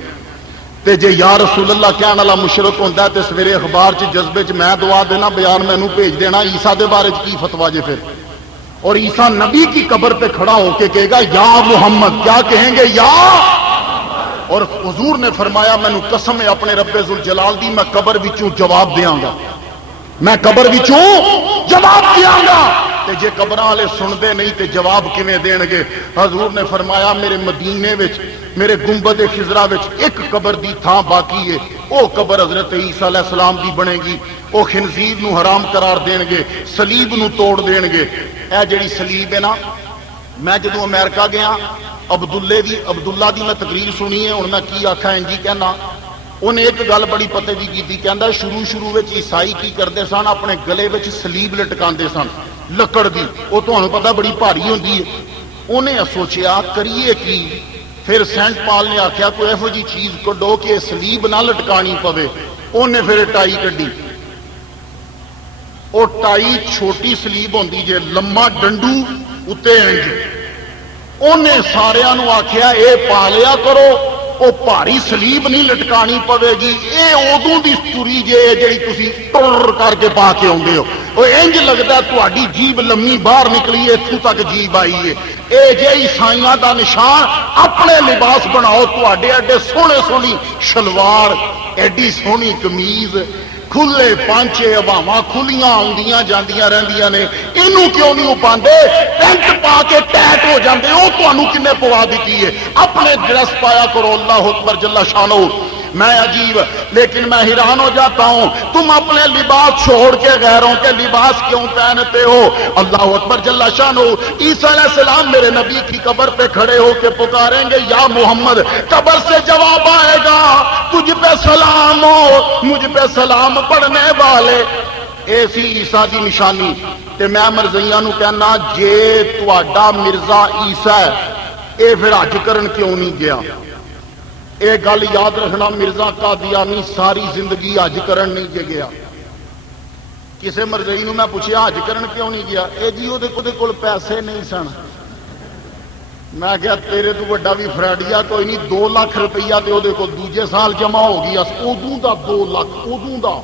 تے جے یا رسول اللہ کہنے والا مشرک ہوندا تے سویرے اخبار چ جذبے چ میں دعا دینا بیان مینوں بھیج دینا عیسیٰ دے بارے کی فتوا جے پھر. اور عیسیٰ نبی کی قبر پہ کھڑا ہو کے کہے گا یا محمد، کیا کہیں گے یا. اور حضور نے فرمایا مینوں قسم ہے اپنے رب ذوالجلال دی میں قبر وچوں جواب دیاں گا، میں قبر وچوں جواب دیاں گا. تے جے قبراں والے سن دے نہیں تے جواب کیویں دین گے. حضور نے فرمایا میرے مدینے وچ میرے گنبد خضرا وچ ایک قبر دی تھاں باقی ہے، او قبر حضرت عیسیٰ علیہ السلام دی بنے گی. او خنزیر نو حرام قرار دین گے، صلیب نو توڑ دین گے. اے جڑی صلیب ہے نا، میں جدوں امریکہ گیا عبداللہ دی میں تقریر سنی ہے. ہن میں کی آکھاں انجی کہنا، انہیں ایک گل بڑی پتے دی کیتی، کہندا شروع وچ عیسائی کی کرتے سن اپنے گلے وچ صلیب لٹکاندے سن لکڑ دی، وہ تمہیں پتہ بڑی بھاری ہوندی ہے. انہیں سوچیا کریے کی، پھر سینٹ پال نے آخیا کوئی ایہو جی چیز کڈو کہ صلیب نہ لٹکانی پوے. انہیں پھر ٹائی کڈی، وہ ٹائی چھوٹی صلیب ہوندی جے لما ڈنڈو اتے انج. انہیں سارا آخیا اے پا لیا کرو، وہ بھاری صلیب نہیں لٹکانی پوے گی. اے ادوں دی تری جے جی تھی ٹر کر کے پا کے آدھے ہو، وہ انج لگتا تاری جیب لمی باہر نکلی ہے اتوں تک جیب آئی ہے. اے جے عیسائیاں دا نشان اپنے لباس بناؤ، تے ایڈے سونے سونی شلوار ایڈی سونی قمیض کھلے پانچے ہواواں کھلیاں آندیاں جاندیاں رہندیاں نے، اینوں کیوں نہیں پاندے؟ پینٹ پا کے ٹیٹ ہو جاندے، وہ تانوں کنے پوا دتی ہے؟ اپنے ڈریس پایا کرو. اللہ اکبر جل شانہ. میں عجیب، لیکن میں حیران ہو جاتا ہوں تم اپنے لباس چھوڑ کے غیروں کے لباس کیوں پہنتے ہو؟ اللہ اکبر جل شانہ۔ عیسیٰ علیہ السلام میرے نبی کی قبر پہ کھڑے ہو کے پکاریں گے یا محمد، قبر سے جواب آئے گا تجھ پہ سلام ہو، مجھ پہ سلام پڑھنے والے۔ ایسی عیسیٰ دی نشانی تے میں مرزائیاں نو کہنا جے تہاڈا مرزا عیسیٰ ہے اے پھر حج کرن کیوں نہیں گیا؟ اے گل یاد رکھنا، مرزا قادیانی ساری زندگی حج کرن نہیں گیا۔ کسے مرزائی نو میں پوچھیا حج کرن کیوں نہیں گیا؟ اے جی او دے کول پیسے نہیں سن۔ میں کہا تیرے تو بڑا بھی فریڈیا کوئی نہیں، 2 لاکھ روپیہ تے او دے کول دوجے سال جمع ہو گیا، ادوں دا 2 لاکھ، ادوں دا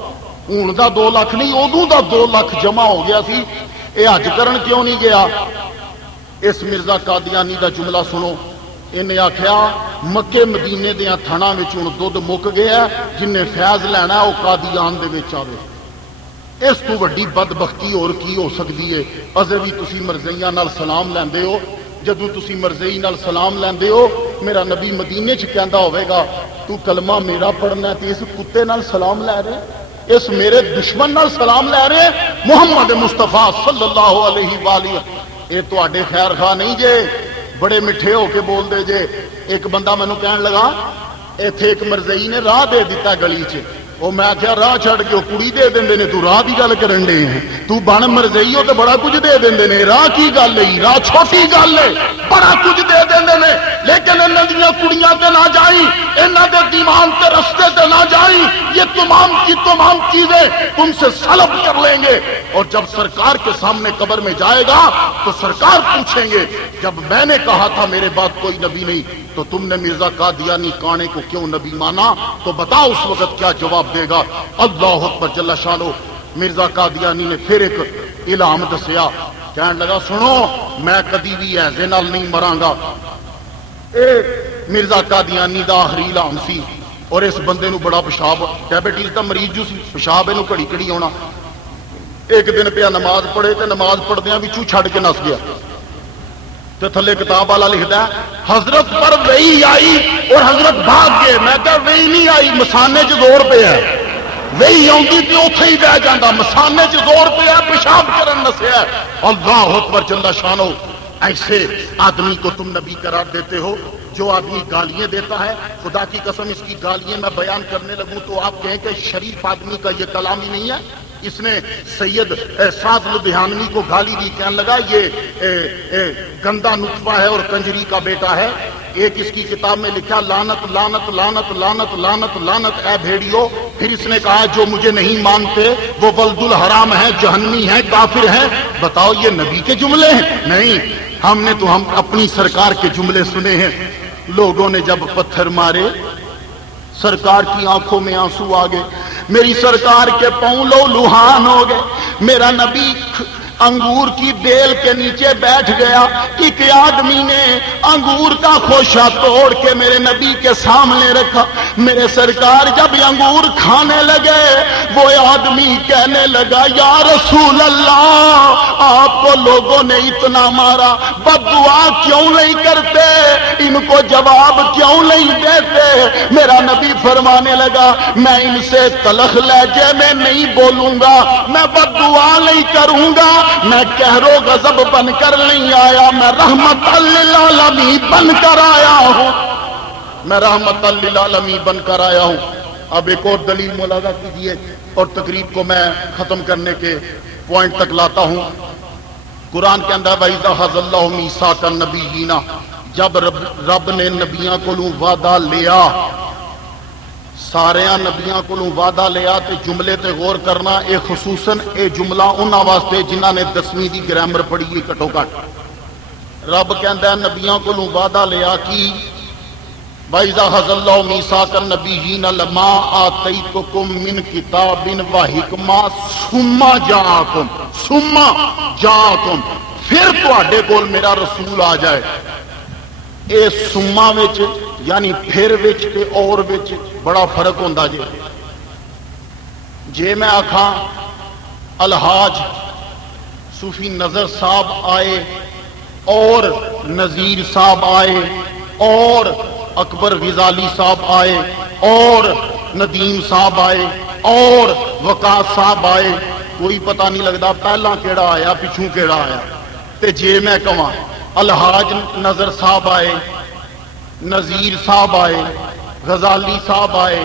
ہوں دا 2 لاکھ نہیں، ادوں دا 2 لاکھ جمع ہو گیا سی۔ اے حج کرن کیوں نہیں گیا؟ اس مرزا قادیانی دا جملہ سنو، انہیں آخیا مکے مدینے دیا تھنا ہوں دودھ مک گیا، جن نے فیض لینا ہے وہ قادیان دے وچ آوے۔ اس تو وڈی بدبختی اور کی ہو سکتی ہے؟ اجے بھی تسی مرزائیاں نال سلام لیندے ہو، جدوں تسی مرزائی نال سلام لیندے ہو میرا نبی مدینے چ کہندا ہوے گا تو کلمہ میرا پڑھنا ہے تے اس کتے نال سلام لے رہے، اس میرے دشمن نال سلام لے رہے محمد مصطفیٰ صلی اللہ علیہ وآلہ۔ یہ تواڈے خیر خواہ نہیں جے، بڑے میٹھے ہو کے بول دے جے۔ ایک بندہ مینوں کہن لگا ایتھے ایک مرزائی نے راہ دے دیتا گلی چ، وہ میں کیا راہ چھڑ کے کڑی دے دیندے نے، تو راہ دی گل کرن دے ہیں، تو بن مرزائی ہو تو بڑا کچھ دے دیندے نے، راہ کی گل ہے؟ راہ چھوٹی گل ہے، بڑا کچھ دے دیندے نے، لیکن انہاں دیاں کڑیاں تے نہ جائیں، انہاں دے دیوان تے رستے تے نہ جائیں، یہ تمام کی تمام چیزیں تم سے سلب کر لیں گے۔ اور جب سرکار کے سامنے قبر میں جائے گا تو سرکار پوچھیں گے جب میں نے کہا تھا میرے بعد کوئی نبی نہیں تو تم نے مرزا قادیانی کانے کو کیوں نبی مانا؟ تو بتاؤ اس وقت کیا جواب دے گا؟ اللہ اکبر جل شانہ۔ مرزا قادیانی نے پھر ایک الہام دسیا، کہنے لگا سنو میں کدی بھی ایسے نال نہیں مراں گا۔ اے مرزا قادیانی دا آخری الہام سی، اور اس بندے نو بڑا پیشاب، ڈائبٹیز دا مریض جو سی، پیشاب اینو گھڑی گھڑی ہونا۔ ایک دن پیا نماز پڑھے تے نماز پڑھدیاں وچوں چھڈ کے نس گیا، تے تھلے کتاب والا لکھدا ہے حضرت پر وہی آئی اور حضرت بھاگ گئے۔ میں کہا وہی نہیں آئی، مسانے چ زور پیا ہے، وہی آؤندی تے اوتھے ہی بہ جاندا، مسانے چ زور پیا ہے، پیشاب کرن نسیا۔ اللہ اکبر جل شانہ۔ ایسے آدمی کو تم نبی قرار دیتے ہو؟ جو آدمی گالیاں دیتا ہے، خدا کی قسم اس کی گالیاں میں بیان کرنے لگوں تو آپ کہیں کہ شریف آدمی کا یہ کلام ہی نہیں ہے۔ اس نے سید سعد لدھیانوی کو گالی دی، کہنے لگا یہ گندا نطفہ ہے اور کنجری کا بیٹا ہے۔ ایک اس کی کتاب میں لکھا لعنت لعنت لعنت لعنت لعنت لعنت اے بھیڑیو۔ پھر اس نے کہا جو مجھے نہیں مانتے وہ ولد الحرام ہیں، جہنمی ہیں، کافر ہیں۔ بتاؤ یہ نبی کے جملے ہیں؟ نہیں، ہم نے تو ہم اپنی سرکار کے جملے سنے ہیں۔ لوگوں نے جب پتھر مارے سرکار کی آنکھوں میں آنسو آ گئے، میری سرکار کے پاؤں لو لوہان ہو گئے۔ میرا نبی انگور کی بیل کے نیچے بیٹھ گیا، ایک آدمی نے انگور کا خوشہ توڑ کے میرے نبی کے سامنے رکھا۔ میرے سرکار جب انگور کھانے لگے وہ آدمی کہنے لگا یا رسول اللہ آپ کو لوگوں نے اتنا مارا، بد دعا کیوں نہیں کرتے، ان کو جواب کیوں نہیں دیتے؟ میرا نبی فرمانے لگا میں ان سے تلخ لہجے میں نہیں بولوں گا، میں بد دعا نہیں کروں گا، میں قہر و غضب بن کر نہیں آیا، میں رحمت للعالمین بن کر آیا ہوں، میں رحمت للعالمین بن کر آیا ہوں۔ اب ایک اور دلیل ملاحظہ کیجیے اور تقریب کو میں ختم کرنے کے پوائنٹ تک لاتا ہوں۔ قرآن کے اندر وَإِذَا أَخَذَ اللَّهُ مِيثَاقَ النَّبِيِّينَ، جب رب نے نبیاں کو وعدہ لیا، سارے نبیاں کو وعدہ لیا تے جملے تے غور کرنا، اے خصوصاً اے جملہ انہاں واسطے جنہاں نے 10ویں دی گرامر پڑھی ہے گھٹو گھٹ۔ رب کہندا ہے نبیاں کو وعدہ لیا کہ وَإِذَا أَخَذَ اللَّهُ مِيثَاقَ النَّبِيِّينَ لَمَا آتَيْتُكُم مِّن كِتَابٍ وَحِكْمَةٍ ثُمَّ جَاءَكُم، پھر تواڈے کول میرا رسول آ جائے۔ اے سما وچ یعنی پھر وچ تے اور وچ بڑا فرق ہوندا جے میں آکھاں الحاج صوفی نظر صاحب آئے اور نذیر صاحب آئے اور اکبر غزالی صاحب آئے اور ندیم صاحب آئے اور وقاص صاحب آئے، کوئی پتہ نہیں لگتا پہلا کیڑا آیا پچھوں کیڑا آیا۔ تے جے میں کہاں الحاج نظر صاحب آئے، نذیر صاحب آئے، غزالی صاحب آئے،